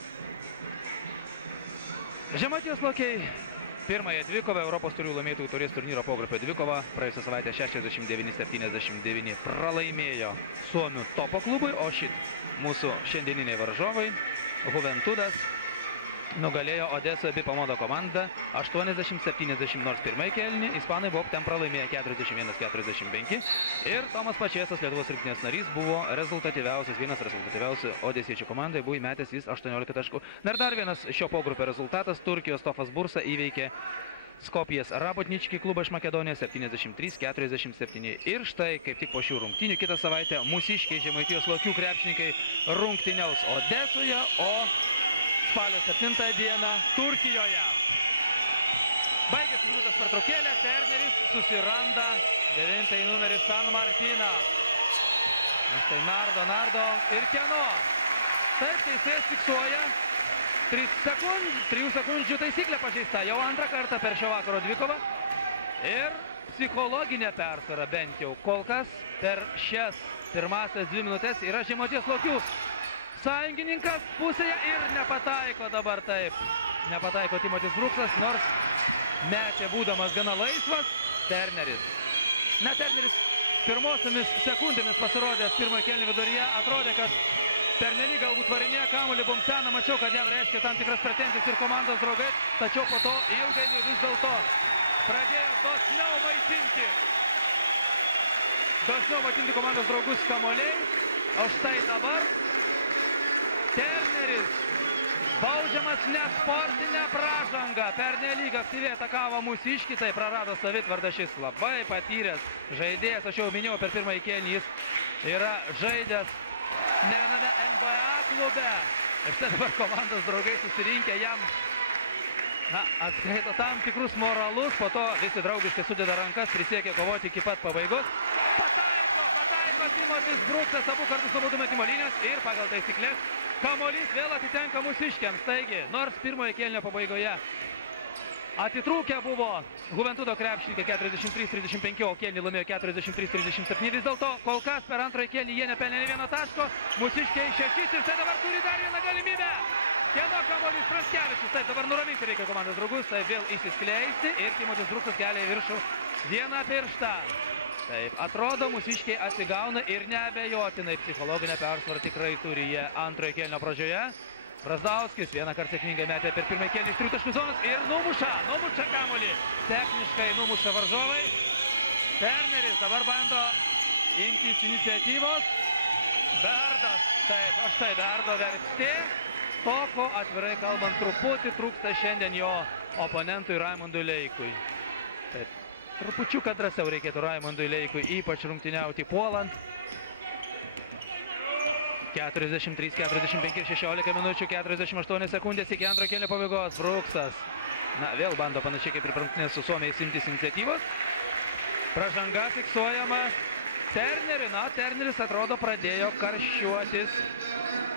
Žemaitijos Lokiai pirmąją dvikovą Europos taurių laimėtojų taurės turnyro pogrupio dvikovą praėjusią savaitę 69-79 pralaimėjo Suomių topo klubui, o mūsų šiandieniniai varžovai Juventudas nugalėjo Odeso Bipamodo komandą 80-70, nors pirmąjį kėlinį ispanai buvo ten pralaimėję 41-45 ir Tomas Pačėsas, Lietuvos rinktinės narys, buvo rezultatyviausias, vienas rezultatyviausių odesiečių komandai, buvo įmetęs jis 18 taškų. Dar vienas šio pogrupio rezultatas, Turkijos Tofas Bursa įveikė Skopijas Rabotnički klubą iš Makedonijos 73-47. Ir štai, kaip tik po šių rungtynių, kitą savaitę mūsiškiai Žemaitijos Lokių krepšininkai rungtyniaus Odesoje, o spalio 7 dieną Turkijoje. Baigęs minutės pertraukėlę, Terneris susiranda 9 numerį San Martiną. Štai nardo ir kieno. Taip, teisėjas fiksuoja 3 sekundžių taisyklė pažeista. Jau antrą kartą per šio vakaro dvikovą. Ir psichologinė persvara bent jau kol kas per šias pirmasias 2 minutės yra Žemaitijos Lokių sąjungininkas pusėje ir nepataiko dabar taip. Nepataiko Timotis Bruksas, nors metė būdamas gana laisvas Terneris. Na, Terneris pirmosiomis sekundėmis pasirodęs pirmojo kėlinio viduryje atrodė, kad pernelyg galbūt varinėje kamuolį Bumseną, mačiau, kad jam reiškia tam tikras pretenzijas ir komandos draugai, tačiau po to ilgainiui vis dėlto pradėjo dosniau maitinti komandos draugus kamuoliai, o štai dabar Terneris baudžiamas nesportinę pražangą, pernelyg aktyviai atakavo mūsiškį, tai prarado savitvardą, šis labai patyręs žaidėjas, aš jau minėjau per pirmąjį kėlinį, jis yra žaidęs ne viename NBA klube. Ir štai dabar komandos draugai susirinkę jam atskaito tam tikrus moralus, po to visi draugiškai sudeda rankas, prisiekė kovoti iki pat pabaigos. Pataiko Timotis Bruksas abu kartus nuo baudų metimo linijos ir pagal taisyklės kamuolys vėl atitenka mūsiškiams. Taigi, nors pirmojo kėlinio pabaigoje atitrūkę buvo Juventudo krepšininkai 43-35, o kėlinį laimėjo 43-37. Vis dėlto kol kas per antrąjį kėlinį jie nepelnė nė vieno taško. Mūsiškiai 6 ir tai dabar turi dar vieną galimybę. Kieno kamuolys? Pranskevičius. Taip, dabar nuraminti reikia komandos draugus. Tai vėl įsiskleisti ir Timotis Bruksas kelia į viršų vieną pirštą. Taip, atrodo, mūsiškiai atsigauna ir neabejotinai psichologinę persvarą tikrai turi jie antrojo kėlinio pradžioje. Brazdauskis vieną kartą sėkmingai metė per pirmąjį kėlinį iš 3 taškų zonos ir numuša kamuolį. Techniškai numuša varžovai. Terneris dabar bando imtis iniciatyvos. Berdas, taip, aš tai Berdo verstė. To, ko atvirai kalbant truputį trūksta šiandien jo oponentui Raimondui Leikui. Taip, trupučiuką drąsiau reikėtų Raimondui Leikui, ypač rungtyniauti puolant. 43-45 ir 16 minučių, 48 sekundės iki antro kėlinio pabaigos. Bruksas, na, vėl bando panašiai kaip ir rungtynės su Suomiais imtis iniciatyvos. Pražanga fiksuojama Terneriui. Na, Terneris atrodo pradėjo karščiuotis.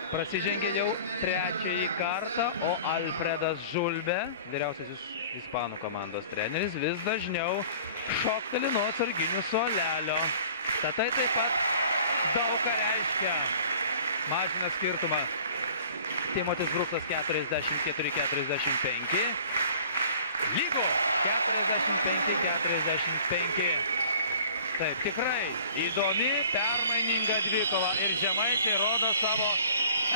Prasižengė jau trečiąjį kartą, o Alfredas Žulbė, vyriausiasis ispanų komandos treneris, vis dažniau šokteli nuo atsarginių suolelio. Tai taip pat daug ką reiškia. Mažina skirtumą. Timotis Bruksas 44-45. Lygu 45-45. Taip, tikrai įdomi, permaininga dvikova ir žemaičiai rodo savo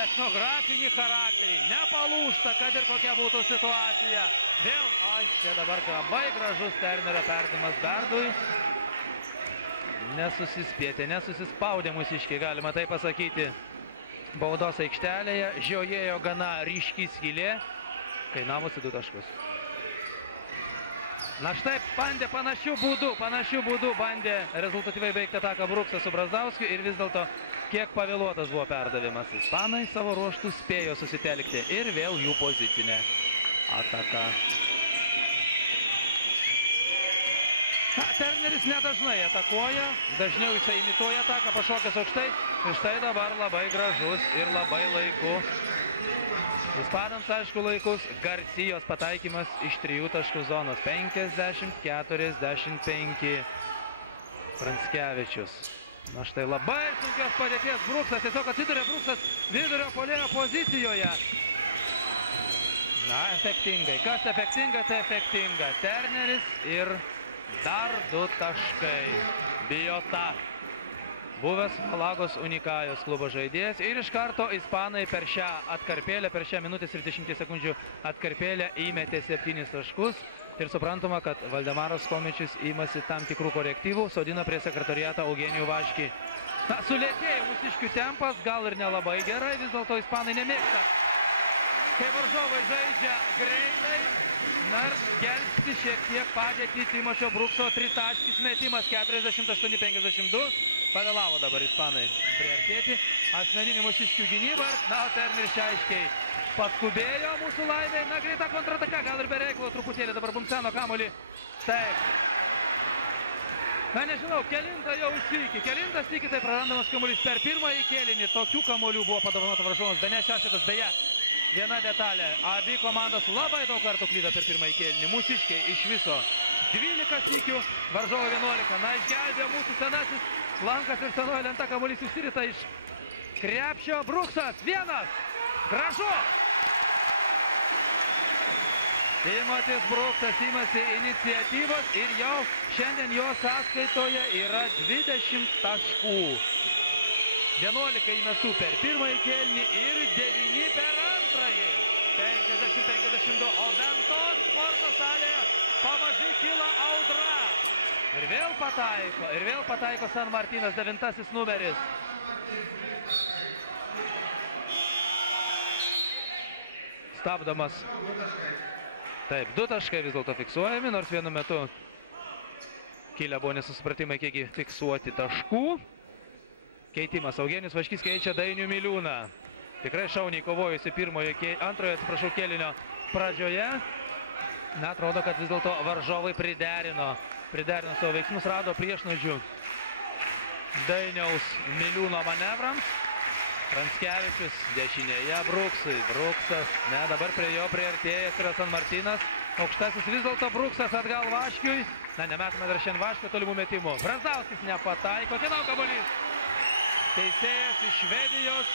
etnografinį charakterį. Nepalūžta, kad ir kokia būtų situacija. Vėl, čia dabar labai gražus Ternerio perdavimas Berdui. Nesusispėtė, nesusispaudė mūsiškiai, galima tai pasakyti. Baudos aikštelėje žiojėjo gana ryški skylė, kainavusi 2 taškus. Na štai, bandė panašių būdų bandė rezultatyviai baigti ataką Bruksas su Brazdauskiu ir vis dėlto kiek pavėluotas buvo perdavimas. Ispanai savo ruoštų spėjo susitelkti ir vėl jų pozicinė ataka. Terneris nedažnai atakuoja, dažniau jisai imituoja ataką, pašokęs aukštai. Ir štai dabar labai gražus ir labai laiku. Ispanams aišku laikus, Garcijos pataikymas iš 3 taškų zonos. 50-45. Pranskevičius. Na štai labai sunkios padėties Bruksas, tiesiog atsiduria Bruksas vidurio puolėjo pozicijoje. Na, efektingai. Kas efektinga, tai efektinga. Terneris ir dar 2 taškai. Bijota. Buvęs Malagos Unikajos klubo žaidėjas ir iš karto ispanai per šią atkarpėlę, per šią minutės ir 10 sekundžių atkarpėlę įmetė 7 taškus ir suprantama, kad Valdemaras Komičius įmasi tam tikrų korektyvų, sodina prie sekretariatą Eugenijų Vaškį. Na, sulėtėjo mūsiškių tempas, gal ir nelabai gerai, vis dėlto ispanai nemėgsta. Kai varžovai žaidžia greitai, dar gelbsti šiek tiek padėtį Timošio Brukso tritaškis metimas 48-52. Pavėlavo dabar ispanai priartėti. Asmeninį mūsiškių gynybą. Na, Terneris čia aiškiai paskubėjo mūsų laimė. Na, greita kontrataka, gal ir be reikalo truputėlį dabar Bumseno kamuolį. Taip. Na, nežinau, kelintas sykį tai prarandamas kamuolys per pirmąjį kėlinį. Tokių kamuolių buvo padovanota varžovams, bene 6. Beje, viena detalė. Abi komandos labai daug kartų klydo per pirmąjį kėlinį. Mūsiškiai iš viso 12 sykių, varžovo 11. Na, išgelbėjo mūsų senasis lankas ir senoji lenta, kamuolys išsirita iš krepšio. Bruksas, 1. Gražu! Timotis Bruksas imasi iniciatyvos ir jau šiandien jo sąskaitoje yra 20 taškų. 11 įmestų per pirmąjį kėlinį ir 9 per antrąjį. 50-52, o Ventos sporto salėje pamažu kyla audra. Ir vėl pataiko San Martinas, 9 numeris. Stabdomas. Taip, 2 taškai vis dėlto fiksuojami, nors vienu metu kilę buvo nesusipratimai, kiek fiksuoti taškų. Keitimas. Eugenijus Vaškys keičia Dainių Miliūną. Tikrai šauniai kovojusi antrojo kėlinio pradžioje. Na, atrodo, kad vis dėlto varžovai priderino savo veiksmus, rado priešnuodžių Dainiaus Miliūno manevrams. Pranskevičius dešinėje Bruksui. Bruksas, ne, dabar prie jo priartėjęs yra San Martinas. Aukštasis vis dėlto Bruksas atgal Vaškiui. Na, nemetame dar šiandien Vaškio tolimų metimų. Brazdauskis nepataiko, Tinau kamuolys. Teisėjas iš Švedijos.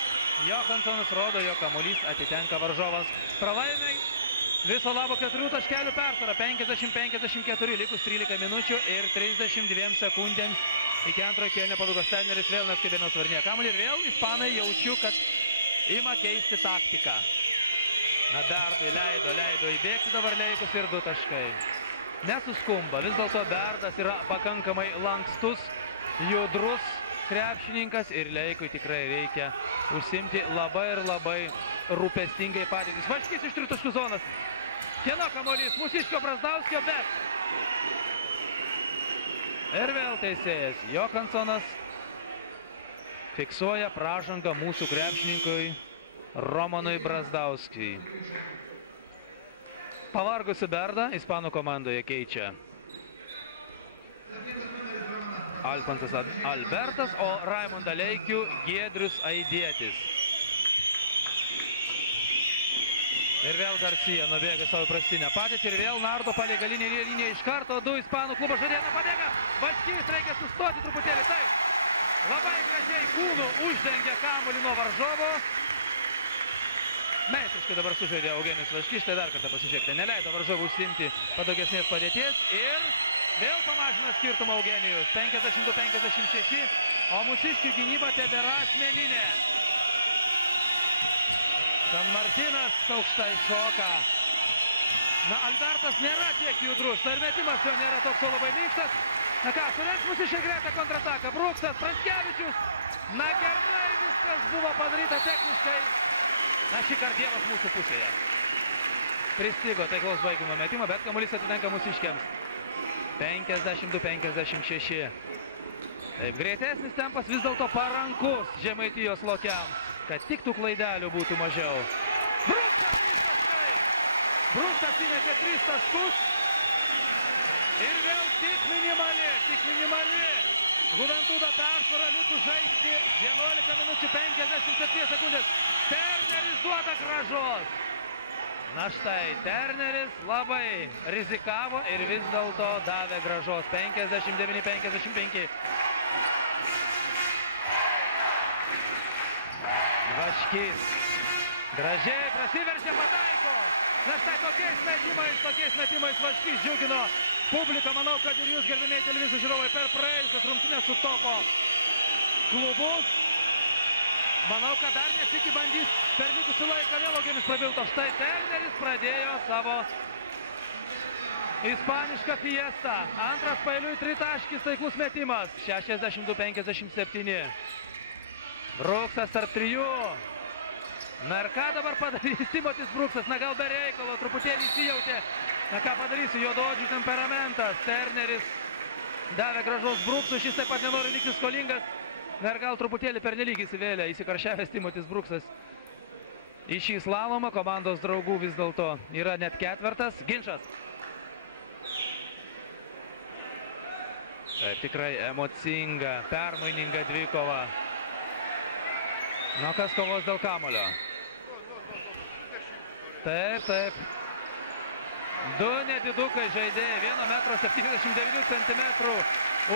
Johanssonas rodo, jo kamuolys atitenka varžovams. Pralaimiai viso labo 4 taškelių persvara. 50-54, likus 13 minučių ir 32 sekundėms. Iki antrojo kėlinio pabaigos treneris vėl neskubėjo svarnėje kamuolį ir vėl ispanai jaučiu, kad ima keisti taktiką. Na, Berdui leido įbėgti dabar Leikus ir 2 taškai. Nesuskumba, vis dėlto Berdas yra pakankamai lankstus, judrus krepšininkas ir Leikui tikrai reikia užsimti labai ir labai rūpestingai padėtis. Vaškys iš 3 taškų zonas. Kieno kamuolys? Mūsiškio Brazdauskio, bet... Ir vėl teisėjas Johanssonas fiksuoja pražangą mūsų krepšininkui Romanui Brazdauskijui. Pavargusi Berdą ispanų komandoje keičia Alfonsas Albertas, o Raimondą Leikių Giedrius Aidietis. Ir vėl Garcia nubėga savo prastinę padėtį ir vėl nardo palei galinį liniją iš karto. 2 ispanų klubo žaidėjai pabėga. Vaškys reikia sustoti truputėlį. Taip. Labai gražiai kūnu uždengia kamuolį nuo varžovo. Meistriškai dabar sužaidė Eugenijus Vaškys. Tai dar kartą pasižiūrėkite. Neleido varžovų užsiimti patogesnės padėties. Ir vėl pamažina skirtumą Eugenijus. 52-56. O mūsiškių gynyba tebėra asmeninė. San Martinas aukštai šoka. Na, Albertas nėra tiek judrus. Ir metimas jo nėra toks labai minkštas. Na ką, surenks mūsiškai greitą kontrataką. Bruksas, Pranskevičius. Na, gerai viskas buvo padaryta techniškai. Na, šį kartą Dievas mūsų pusėje. Pristigo taiklaus baigimo metimo, bet kamuolys atitenka mūsiškiams. 52-56. Taip, greitesnis tempas vis dėlto parankus Žemaitijos lokiams. Kad tik tų klaidelių būtų mažiau. Bruksas 3 taškai. Bruksas įmetė 3 taškus. Ir vėl tik minimali. Juventudo persvara likus žaisti 11 minučių 57 sekundės. Terneris duoda grąžos. Na štai, Terneris labai rizikavo ir vis dėlto davė grąžos. 59-55. Vaškys. Gražiai prasiveržė, pataiko. Na štai tokiais metimais Vaškys džiugino publiką. Manau, kad ir jūs, gerbimieji televizijos žiūrovai, per praėjusias rungtynes su Topo klubu. Manau, kad dar nesikį bandys per likusį laiką vėl Eugenijus prabilto. Štai Terneris pradėjo savo ispanišką fiestą. Antras paeiliui 3 taškis taiklus metimas. 62-57. Bruksas tarp 3. Na ir ką dabar padarys Timotis Bruksas? Na gal be reikalo, truputėlį įsijautė. Na ką padarysiu, juodaodžių temperamentas. Terneris davė grąžos Bruksui, šis taip pat nenori likti skolingas. Na ir gal truputėlį pernelyg įsivėlė, įsikaršiavęs Timotis Bruksas. Į šį slalomą komandos draugų vis dėlto yra net 4. Ginčas. Taip, tikrai emocinga, permaininga dvikova. Na, kas kovos dėl kamulio? Taip. 2 nedidukai žaidėjai, 1,79 cm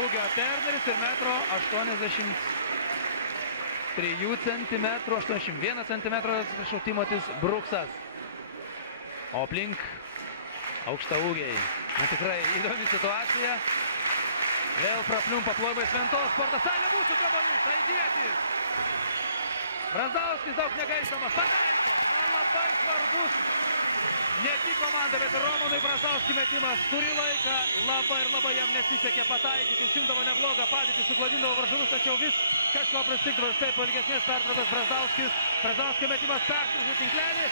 ūgio Terneris ir 1,83 cm, 81 cm Timotis Bruksas. O aplink aukšta ūgiai. Na, tikrai įdomi situacija. Vėl prapliumpa plojimais Ventos sportas. Tai nebūsų kamuolys, Aidietis. Brazdauskis daug negaištamas, pataiko. Na, labai svarbus ne tik komanda, bet ir Romanui Brazdauskui metimas. Turi laiką, labai jam nesisekė pataikyti. Užimdavo neblogą padėtį, sukladindavo varžovus, tačiau vis kažko pristigdavo. Štai po ilgesnės pertraukos Brazdauskio metimas perskrižė tinklelį.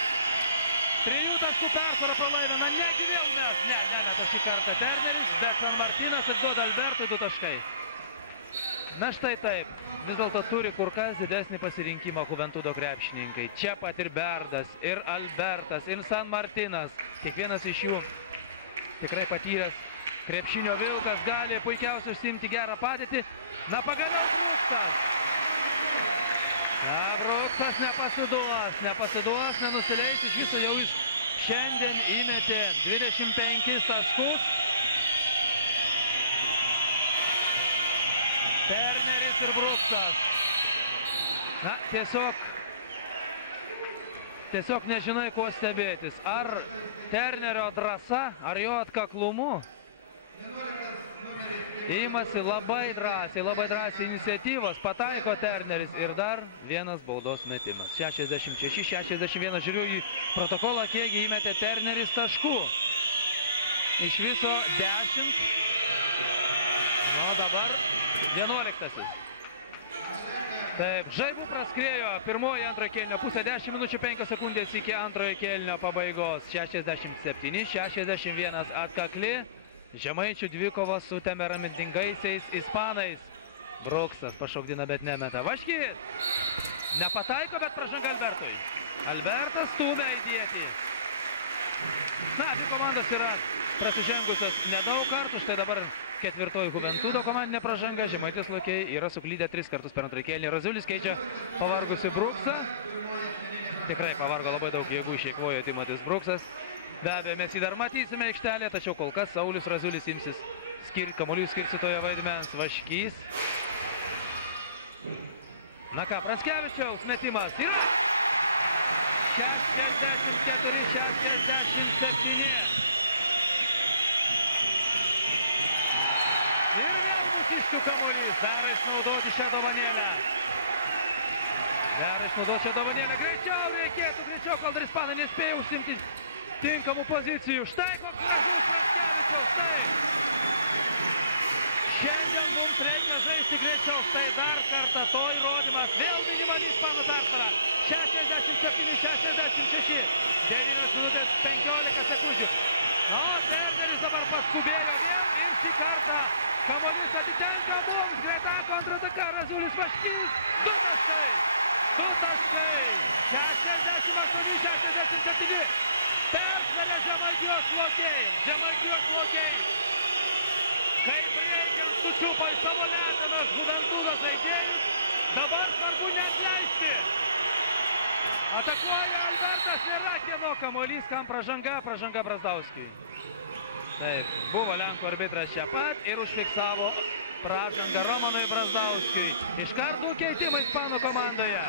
3 taškų persvara pralaimė. Na, negi vėl mes. Nemeta šį kartą Terneris, bet San Martinas atiduoda Albertui 2 taškai. Na štai taip. Vis dėlto turi kur kas didesnį pasirinkimą Juventudo krepšininkai. Čia pat ir Berdas, ir Albertas, ir San Martinas. Kiekvienas iš jų tikrai patyręs Krepšinio vilkas gali puikiausiai užsiimti gerą padėtį. Na, pagaliau Bruksas. Na, Bruksas nepasiduos, nenusileis. Iš viso jau jis šiandien įmetė 25 taškus. Terneris ir Bruksas. Na, tiesiog nežinai, kuo stebėtis. Ar Ternerio drąsa, ar jo atkaklumu. Įmasi labai drąsiai iniciatyvos, pataiko Terneris ir dar vienas baudos metimas. 66-61, žiūriu į protokolą, kiekgi įmetė Terneris taškų. Iš viso 10. Nu, dabar 11. Taip, žaibų praskriejo pirmoji antrojo kėlinio pusė, 10 minučių 5 sekundės iki antrojo kėlinio pabaigos. 67-61 atkakli. Žemaičių dvikova su temperamentingaisiais ispanais. Bruksas pašokdina, bet nemeta. Vaškys nepataiko, bet pražanga Albertui. Albertas stumia įdėti. Na, abi komandos yra prasižengusios nedaug kartų. Štai dabar ketvirtoji Juventudo komandinė pražanga. Žemaitijos lokiai yra suklydę 3 kartus per antrąjį kėlinį. Raziulis keičia pavargusi Bruksą. Tikrai pavargo, labai daug jėgų išeikvojo Timotis Bruksas. Be abejo, mes jį dar matysime aikštelėje, tačiau kol kas Saulius Raziulis imsis kamuolių skirstytojo vaidmens. Vaškys. Na ką, Pranskevičiaus metimas yra 64-67. Ir vėl mūsiškių kamuolys. Dar išnaudoti šią dovanėlę. Greičiau reikėtų, kol dar ispanai nespėjo užsimti tinkamų pozicijų. Štai koks gražus Pranskevičiaus, tai. Šiandien mums reikia žaisti greičiau. Štai dar kartą to įrodymas. Vėl minimali ispanų persvara. 67-66. 9 minutės 15 sekundžių. Na, Terneris dabar paskubėjo vėl ir šį kartą kamuolys atitenka mums. Greita kontrataka, Raziulis, Vaškys. 2 taškai. 68-67. Persvarė Žemaitijos lokiai. Kaip reikiant sučiupo į savo letenas Juventudo žaidėjus. Dabar svarbu neatleisti. Atakuoja Albertas, nėra kieno kamuolys, kam pražanga Brazdauskiui. Taip, buvo Lenkų arbitras čia pat ir užfiksavo pražangą Romanui Brazdauskiui. Iškart 2 keitimai ispanų komandoje.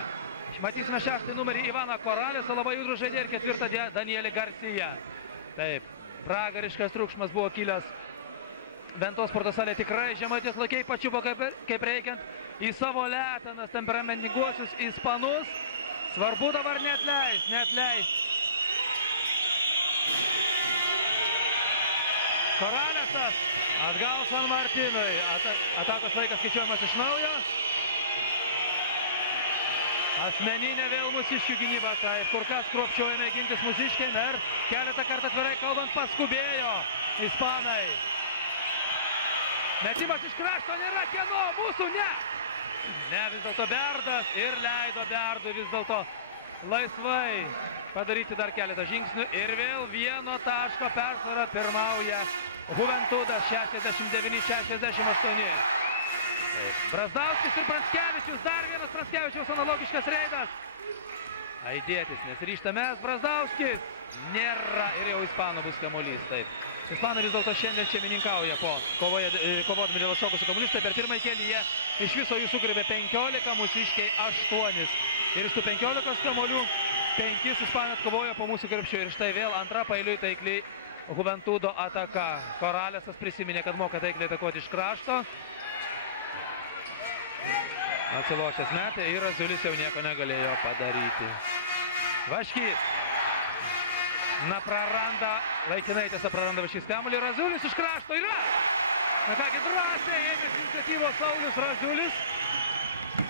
Matysime 6 numerį Ivaną Koralesą, labai judrų žaidėją, ir 4 Danielį Garcia. Taip, pragariškas triukšmas buvo kilęs Ventos sporto salė. Tikrai Žemaitijos lokiai pačiupo kaip reikiant į savo letenas temperamentinguosius ispanus. Svarbu dabar neatleist. Koralesas atgal San Martinui. Atakos laikas skaičiuojamas iš naujo. Asmeninė vėl mūsiškių gynyba, taip, kur kas kruopščiau ėmė gintis mūsiškiai, ir keletą kartą atvirai kalbant paskubėjo ispanai. Metimas iš krašto, nėra kieno, mūsų ne. Ne, vis dėlto Berdas ir leido Berdui vis dėlto laisvai padaryti dar keletą žingsnių ir vėl 1 taško persvara pirmauja Juventudas 69-68. Brazdauskis ir Pranskevičius, dar vienas Pranskevičiaus analogiškas reidas. Aidėtis, nesiryžta mes, Brazdauskis. Nėra ir jau ispanų bus kamuolys, taip. Ispanai vis dėlto šiandien šeimininkauja po kovodami dėl atšokusių kamuolius, tai per pirmąjį kėlinį jie iš viso jų sugriebė 15, mūsiškiai 8. Ir iš tų 15 kamuolių 5 ispanai atkovojo po mūsų krepšio. Ir štai vėl antra paeiliui taikli Juventudo ataka. Koralesas prisiminė, kad moka taikliai atakuoti iš krašto. Atsilošęs metė ir Raziulis jau nieko negalėjo padaryti. Vaškys. Na, laikinai tiesa praranda Vaškys kamuolį. Raziulis iš krašto yra. Na kągi, drąsiai ėmėsi iniciatyvos Saulius Raziulis.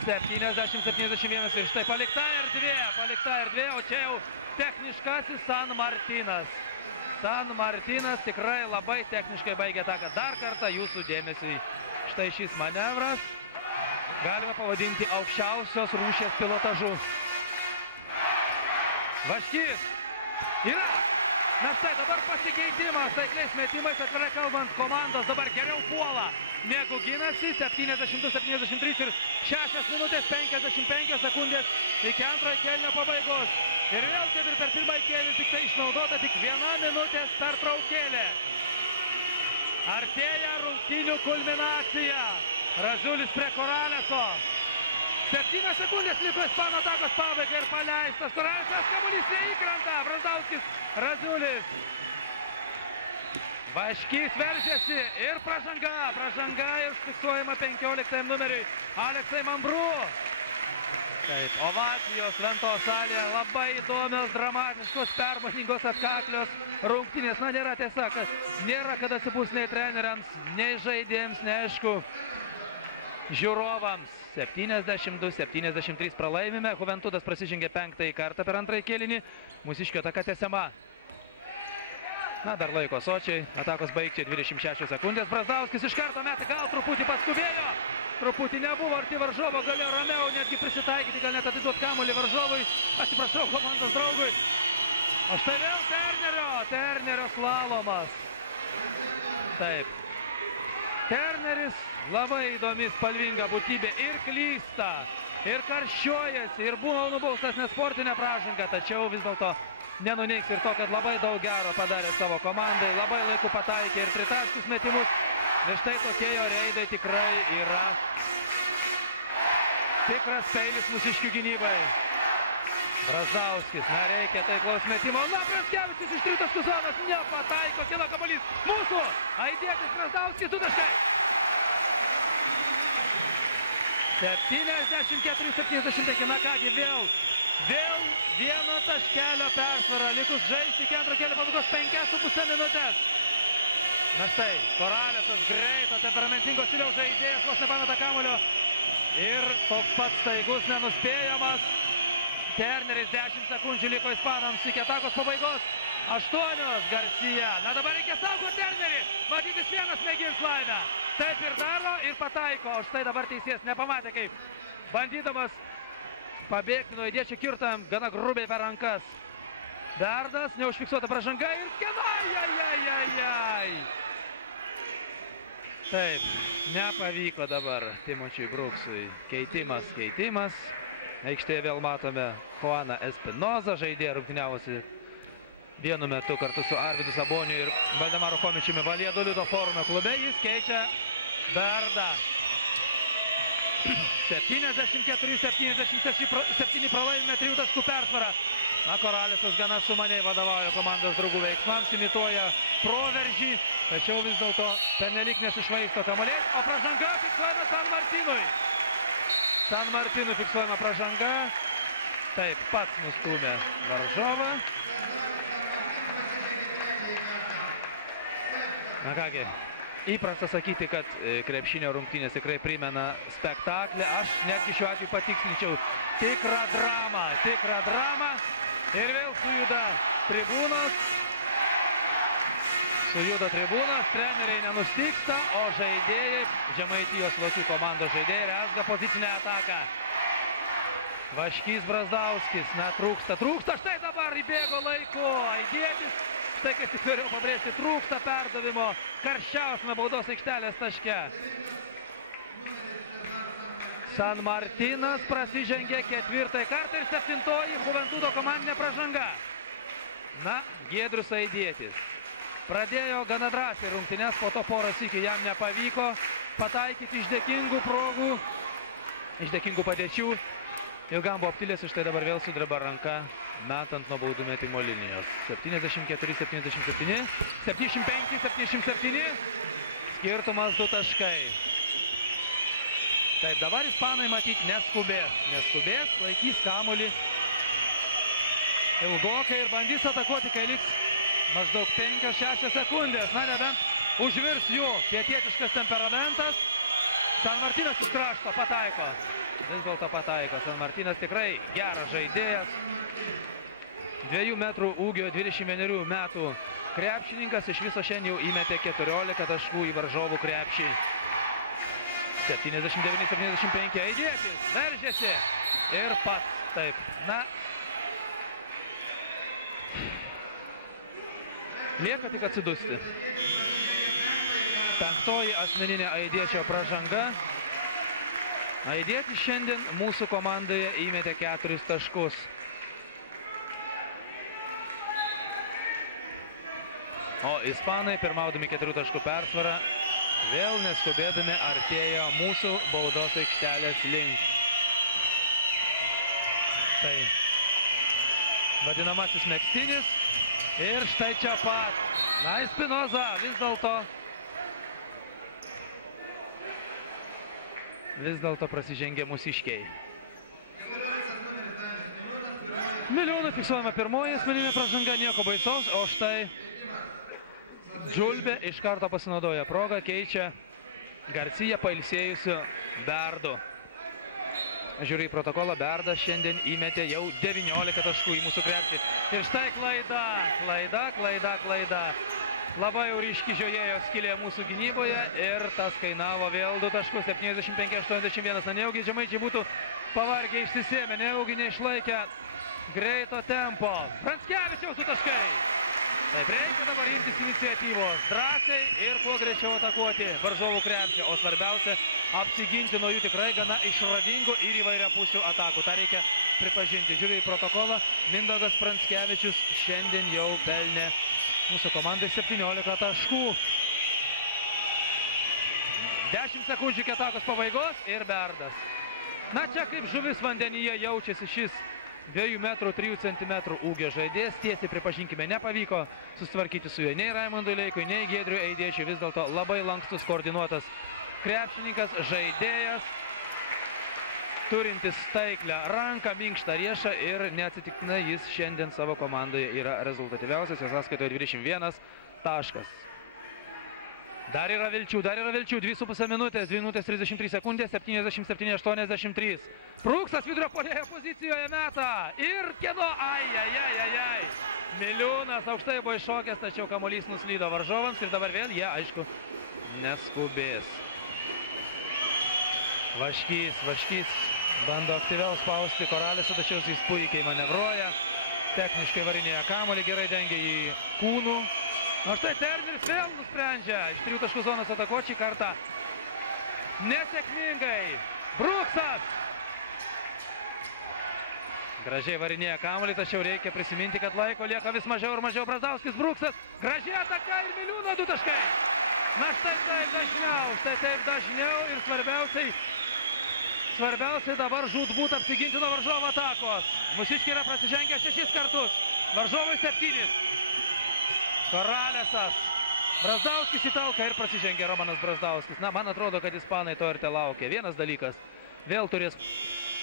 70-71 ir štai palikta erdvė, o čia jau techniškasis San Martinas. San Martinas tikrai labai techniškai baigė ataką. Dar kartą jūsų dėmesiui štai šis manevras. Galime pavadinti aukščiausios rūšies pilotažu. Vaškys. Yra. Na štai dabar pasikeitimas, taikliais metimais, atvirai kalbant, komandos dabar geriau puola negu ginasi. 72-73 ir 6 minutės 55 sekundės iki antrojo kėlinio pabaigos. Ir vėl kaip ir per pirmąjį kėlinį tik tai išnaudota tik 1 minutės pertraukėlė. Artėja rungtynių kulminacija. Raziulis prie Koraleso. 7 sekundės liko ispanų atakos pabaigai ir paleistas. Koralesas, kamuolys neįkrenta. Brazdauskis, Raziulis. Vaškys veržiasi ir pražanga. Pražanga ir fiksuojama 15 numeriui Aleksai Mambrų. Taip, ovacijos Ventos salėje. Labai įdomios, dramatiškos, permainingos, atkaklios rungtynės. Na, nėra tiesa, kad nėra kada atsipūs nei treneriams, nei žaidėjams, neaišku, žiūrovams. 72-73 pralaimime. Juventudas prasižengė 5 kartą per antrąjį kėlinį. Mūsiškio ataka tęsiama. Na, dar laiko sočiai. Atakos baigčiai 26 sekundės. Brazdauskis iš karto metė, gal truputį paskubėjo. Truputį nebuvo arti varžovo, galėjo ramiau netgi prisitaikyti, gal net atiduoti kamuolį varžovui. Atsiprašau, komandos draugui. O štai vėl Ternerio slalomas. Taip. Terneris labai įdomi, spalvinga būtybė ir klysta, ir karščiuojasi, ir būna nubaustas nesportinė pražanga, tačiau vis dėlto nenuneiks ir to, kad labai daug gero padarė savo komandai, labai laiku pataikė ir tritaškius metimus. Ir štai tokie jo reidai tikrai yra tikras peilis mūsiškių gynybai. Brazdauskis, nereikia taiklaus metimo. Na, Pranskevičius iš tritaškų zonos nepataiko, kilo kamuolys mūsų. Aidietis Brazdauskis, 2 taškai. 74-75, na kągi, vėl 1 taškelio persvara, likus žaisti iki antro kėlinio pabaigos 5,5 minutės. Na štai, Koralesas greito, temperamentingo stiliaus žaidėjas, vos nepameta kamuolio. Ir toks pats staigus, nenuspėjamas. Terneris 10 sekundžių liko ispanams iki atakos pabaigos. 8 Garcia. Na dabar reikia saugoti Ternerį. Matytis vienas mėgins laimę. Taip ir daro ir pataiko. O štai dabar teisėjas nepamatė, kaip bandydamas pabėgti nuo aidiečių kirtam gana grubiai per rankas. Dardas, neužfiksuota pražanga ir ai. Taip, nepavyko dabar Timočiui Bruksui. Keitimas. Aikštėje vėl matome Juaną Espinozą, žaidėją rungtyniavosi vienu metu kartu su Arvidu Saboniu ir Valdemaru Chomičiumi Valieduliudo forume klube. Jis keičia Berdą. 74-77 pralaimime 3 taškų persvarą. Na, Koralesas gana sumaniai vadovauja komandos draugų veiksmams, imituoja proveržį, tačiau vis dėlto pernelyg nesišvaisto kamuolės, o pražanga fiksuojama San Martinui. San Martinui fiksuojama pražanga. Taip, pats nustūmė varžovą. Na kągi, įprasta sakyti, kad krepšinio rungtynės tikrai primena spektaklį. Aš netgi šiuo atveju patikslinčiau tikrą dramą. Ir vėl sujuda tribūnas, treneriai nenustyksta, o žaidėjai, Žemaitijos Lokių komandos žaidėjai, rezga pozicinę ataką. Vaškys, Brazdauskis, na trūksta, štai dabar įbėgo laiku, aidietis, štai kaip tik norėjau pabrėžti, trūksta perdavimo karščiausiame baudos aikštelės taške. San Martinas prasižengė 4 kartą ir 7 Juventudo komandinė pražanga. Na, Giedrius Aidietis pradėjo gana drąsiai rungtynes, po to porą sykių jam nepavyko pataikyti iš dėkingų progų, iš dėkingų padėčių. Ilgam buvo aptilęs, štai dabar vėl sudreba ranka, metant nuo baudų metimo linijos. 74-77, 75-77, skirtumas 2 taškai. Taip, dabar ispanai matyti neskubės, laikys kamuolį ilgokai ir bandys atakuoti, kai liks maždaug 5-6 sekundės. Na, nebent užvirs jų pietietiškas temperamentas. San Martinas iš krašto pataiko. Vis dėlto pataiko. San Martinas tikrai geras žaidėjas. 2 metrų ūgio, 21 metų krepšininkas. Iš viso šiandien jau įmetė 14 taškų į varžovų krepšį. 79-75 Aidietis veržiasi ir pats. Taip, na, Lieka tik atsidusti. Penktoji asmeninė aidiečio pražanga. Aidietis šiandien mūsų komandoje įmetė 4 taškus. O ispanai, pirmaudami 4 taškų persvarą, vėl neskubėdami artėjo mūsų baudos aikštelės link. Tai vadinamasis megztinis. Ir štai čia pat. Na, Espinoza vis dėlto prasižengė mūsiškiai. Miliūnų fiksuojama pirmoji asmeninė pražanga, nieko baisaus, o štai Džulbė iš karto pasinaudoja progą, keičia Garcia pailsėjusiu Berdu. Žiūriu į protokolą, Berdas šiandien įmetė jau 19 taškų į mūsų krepšį. Ir štai klaida. Labai jau ryški žiojėjo skylė mūsų gynyboje ir tas kainavo vėl 2 taškus, 75-81. Na, nejaugi žemaičiai būtų pavargę išsisėmę, nejaugi neišlaikę greito tempo. Pranskevičiaus 2 taškai. Taip, reikia dabar imtis iniciatyvos, drąsiai ir kuo greičiau atakuoti varžovų krepšį, o svarbiausia apsiginti nuo jų tikrai gana išradingų ir įvairiapusių atakų. Ta reikia pripažinti. Žiūrėjau į protokolą, Mindaugas Pranskevičius šiandien jau pelnė mūsų komandai 17 taškų. 10 sekundžių iki atakos pabaigos ir Berdas. Na, čia kaip žuvis vandenyje jaučiasi šis 2 metrų 3 centimetrų ūgio žaidėjas. Tiesiai pripažinkime, nepavyko susitvarkyti su juo nei Raimondui Leikui, nei Giedriui Aidiečiui. Vis dėlto labai lankstus, koordinuotas krepšininkas, žaidėjas, turintis taiklę ranką, minkštą riešą ir neatsitiktinai jis šiandien savo komandoje yra rezultatyviausias. Jo sąskaitoje 21 taškas. Dar yra vilčių, 2,5 minutės, 2 minutės 33 sekundės, 77-83. Prūksas vidurio puolėjo pozicijoje meta ir kieno, ai. Miliūnas aukštai buvo iššokęs, tačiau kamuolys nuslydo varžovams ir dabar vėl jie, aišku, neskubės. Vaškys bando aktyviau spausti Koralisą, tačiau jis puikiai manevruoja, techniškai varinėja kamuolį, gerai dengia jį kūnų. O štai Terneris vėl nusprendžia iš 3 taškų zonos atakuoti šį kartą. Nesėkmingai. Brooksas. Gražiai varinėja kamuolį, tačiau reikia prisiminti, kad laiko lieka vis mažiau ir mažiau. Brazdauskis, Brooksas. Gražiai ataka ir Miliūno 2 taškai. Na štai taip dažniau ir svarbiausiai dabar žūtbūt apsiginti nuo varžovo atakos. Mūsiškiai yra prasižengę 6 kartus. Varžovai 7. Koralesas. Brazdauskis į talką ir prasižengė Romanas Brazdauskis. Na, man atrodo, kad ispanai to ir te laukia. Vienas dalykas, vėl turės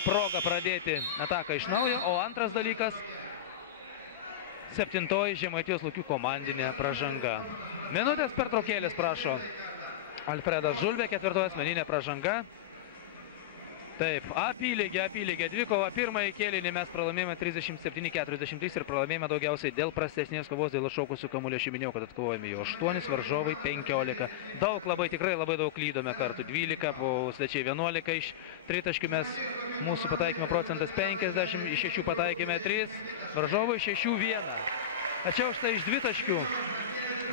progą pradėti ataką iš naujo, o antras dalykas, 7-oji Žemaitijos Lokių komandinė pražanga. Minutės pertraukėlės prašo Alfredas Džulbė, 4-oji asmeninė pražanga. Taip, apylygė dvikova. Pirmąjį kėlinį mes pralaimėjome 37-43 ir pralaimėjome daugiausiai dėl prastesnės kovos, dėl atšokusių kamuolio. Aš minėjau, kad atkovojame jau 8, varžovai 15. Tikrai labai daug klydome kartų. 12, po svečiai 11 iš 3 taškių mes, mūsų pataikymo procentas 50, iš 6 pataikėme 3, varžovai 6-1. Tačiau štai iš 2 taškių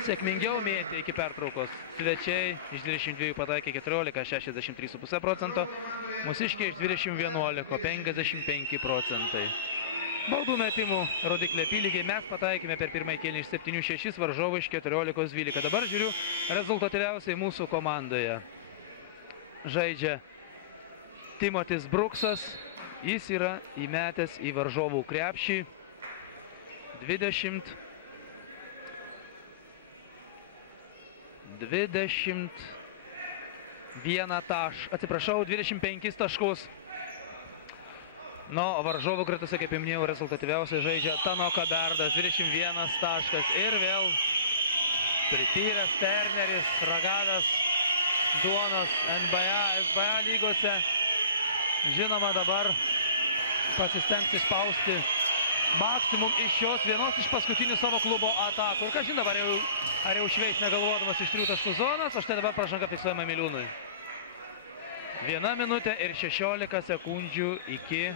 sėkmingiau mėtė iki pertraukos. Svečiai iš 22 pataikė 14, 63,5 procento. Mūsiškiai iš 20-11, 55 procentai. Baudų metimų rodiklė apylygiai. Mes pataikėme per pirmąjį kėlinį iš 7-6, varžovai iš 14-12. Dabar žiūriu rezultatyviausiai mūsų komandoje. Žaidžia Timotis Brooksas. Jis yra įmetęs į varžovų krepšį 21 25 taškus. O varžovų gretose, kaip minėjau, rezultatyviausiai žaidžia Tanoka Berdas, 21 taškas. Ir vėl prityręs Terneris, ragavęs duonos NBA lygose. Žinoma, dabar pasistengs išspausti maksimum iš šios vienos iš paskutinių savo klubo atakų. Ir kažin dabar ar jau šveis negalvodamas iš 3 taškų zonos, o štai dabar pražanga fiksuojama Miliūnui. 1 minutė ir 16 sekundžių iki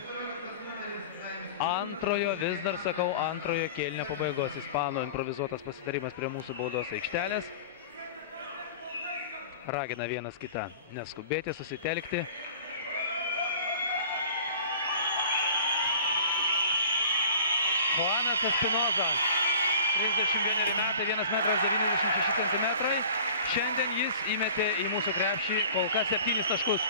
antrojo, vis dar sakau, antrojo kėlinio pabaigos. Ispanų improvizuotas pasitarimas prie mūsų baudos aikštelės. Ragina vienas kitą neskubėti, susitelkti. Juanas Espinoza, 31 metai, 1,96 cm. Šiandien jis įmetė į mūsų krepšį kol kas 7 taškus.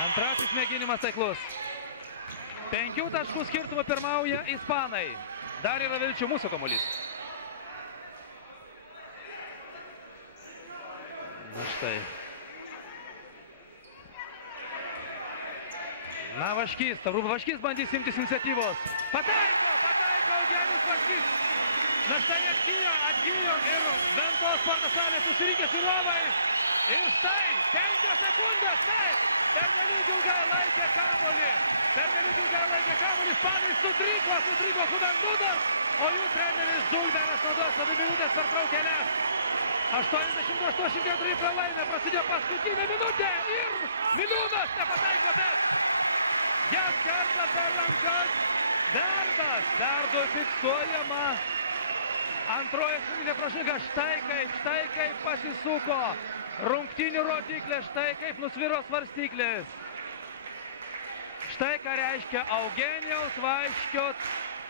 Antrasis mėginimas taiklus. 5 taškų skirtumą pirmauja ispanai. Dar yra vilčių, mūsų kamuolys. Na štai. Na, Vaškys, Vaškys bandys imtis iniciatyvos. Pataiko Eugenijus Vaškys. Na štai atgijo ir Ventos sporto salės susirinkė žiūrovai. Ir štai, 5 sekundės, taip. Pernelyg ilgai laikė kamuolį. Ispanai sutriko Juventudas, o jų treneris Zulberas naudos 2 minutės per traukėlės. 80-84 pralaimė, prasidėjo paskutinė minutė ir Miliūnas nepataiko, bet jam kerta per rankas Dardui fiksuojama antroji asmeninė pražanga. Štai kaip pasisuko rungtynių rodiklė, štai kaip nusviro svarstyklis. Štai ką reiškia Eugenijaus Vaškio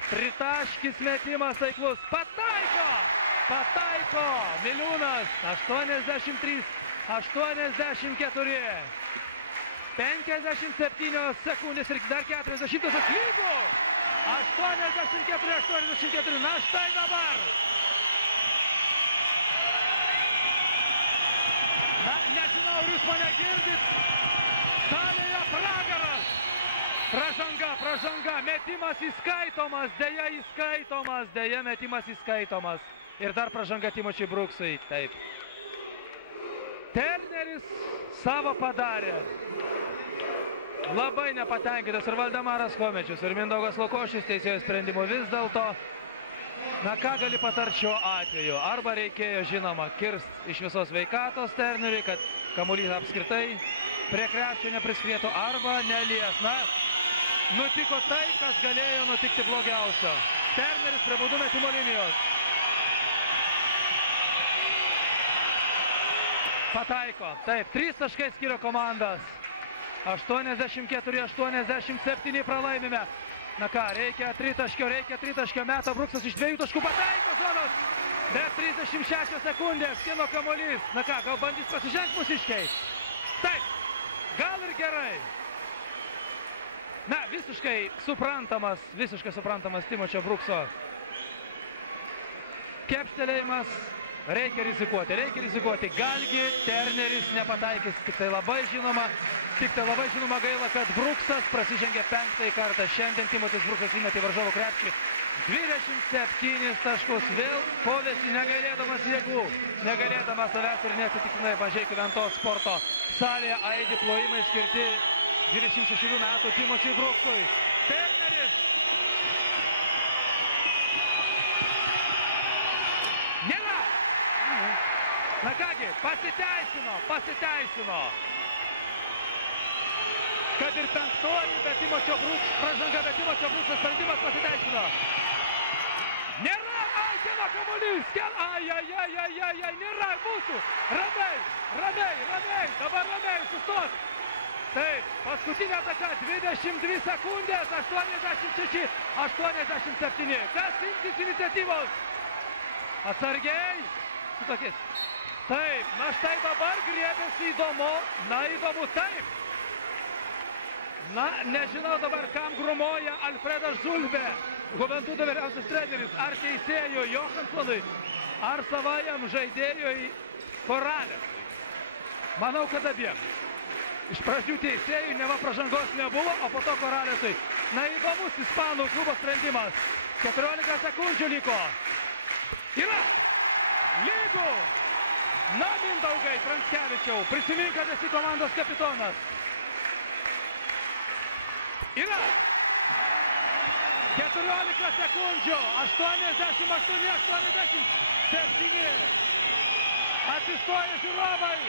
tritaškis metimas taiklus. Pataiko Miliūnas. 83-84. 57 sekundės ir dar 40 lygų. 84-84. Na štai dabar. Na, nežinau, ar jūs mane girdit. Salėje pragaras. Pražanga. Metimas įskaitomas. Deja, metimas įskaitomas. Ir dar pražanga Timočiui Bruksui. Taip. Terneris savo padarė. Labai nepatenkintas ir Valdemaras Chomičius, ir Mindaugas Lukošius teisėjo sprendimu. Vis dėlto, na ką gali patart šiuo atveju? Arba reikėjo, žinoma, kirst iš visos sveikatos Terneriui, kad kamuolys apskritai prie krepšio nepriskrietų, arba nelies. Na, nutiko tai, kas galėjo nutikti blogiausio. Terneris prie baudų metimo linijos. Pataiko. Taip, 3 taškai skiria komandas. 84-87 pralaimime. Na ką, reikia tritaškio, meta Bruksas iš 2 taškų, pataiko zonos. Bet 36 sekundės, kino kamuolys. Na ką, gal bandys pasižengt mūsiškiai? Taip, gal ir gerai. Na, visiškai suprantamas Timočio Brukso kepštelėjimas. Reikia rizikuoti. Galgi Terneris nepataikys, tik tai labai žinoma gaila, kad Bruksas prasižengė 5 kartą. Šiandien Timotis Bruksas įmetė varžovo krepšį 27 taškus. Vėl kovėsi negailėdamas jėgų, negailėdamas savęs ir neatsitiktinai Mažeikių Ventos sporto salėje aidi plojimai skirti 26 metų Timočiui Bruksui. Terneris. Nėra. Na kągi, pasiteisino. Kad ir 5, bet Timočio Bruksas pražanga, bet Timočio Bruksas sprendimas pasiteisino. Nėra, kino kamuolys, nėra mūsų. Ramiai, dabar ramiai, sustos. Taip, paskutinė ataka, 22 sekundės, 86-87. Kas imtis iniciatyvos? Atsargiai, sutokis. Taip, na štai dabar griebėsi įdomu, taip. Na, nežinau dabar, kam grumoja Alfredas Zulbė, Juventudo vyriausias treneris, ar teisėjų Johansonui, ar savajam žaidėjui Koralės. Manau, kad abiem. Iš pradžių teisėjų neva pražangos nebuvo, o po to Koralėsui. Na, įdomus ispanų klubo sprendimas. 14 sekundžių liko. Yra! Lygų! Na, Mindaugai Pranskevičiau, prisimink, kad esi komandos kapitonas. Yra! 14 sekundžių, 88-87. Atsistoja žiūrovai.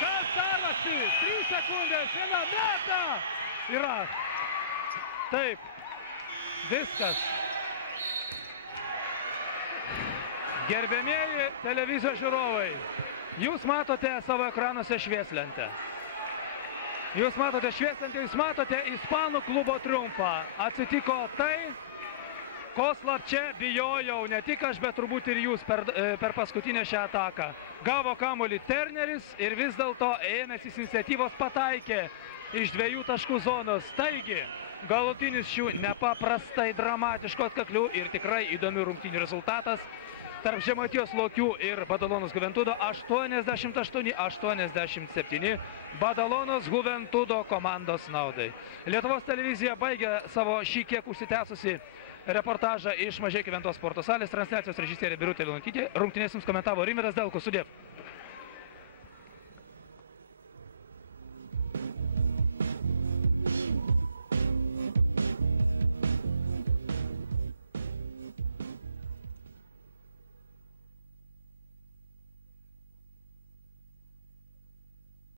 Kas darosi? 3 sekundės, viena meta. Yra. Taip. Viskas. Gerbiamieji televizijos žiūrovai, jūs matote savo ekranuose švieslentę. Jūs matote švieslentę, jūs matote Ispanų klubo triumfą. Atsitiko tai, ko slapčia bijojau, ne tik aš, bet turbūt ir jūs per paskutinę šią ataką. Gavo kamuolį Terneris ir vis dėlto ėmėsis iniciatyvos, pataikė iš 2 taškų zonos. Taigi, galutinis šių nepaprastai dramatiškų atkaklių ir tikrai įdomių rungtynių rezultatas tarp Žemaitijos Lokių ir Badalonos Juventudo 88-87 Badalonos Juventudo komandos naudai. Lietuvos televizija baigė savo šį kiek užsitęsusi reportažą iš Mažeikių Ventos sporto salės. Transliacijos režisierė Birutė Vilutytė. Rungtynės jums komentavo Rimvydas Delkus. Sudie.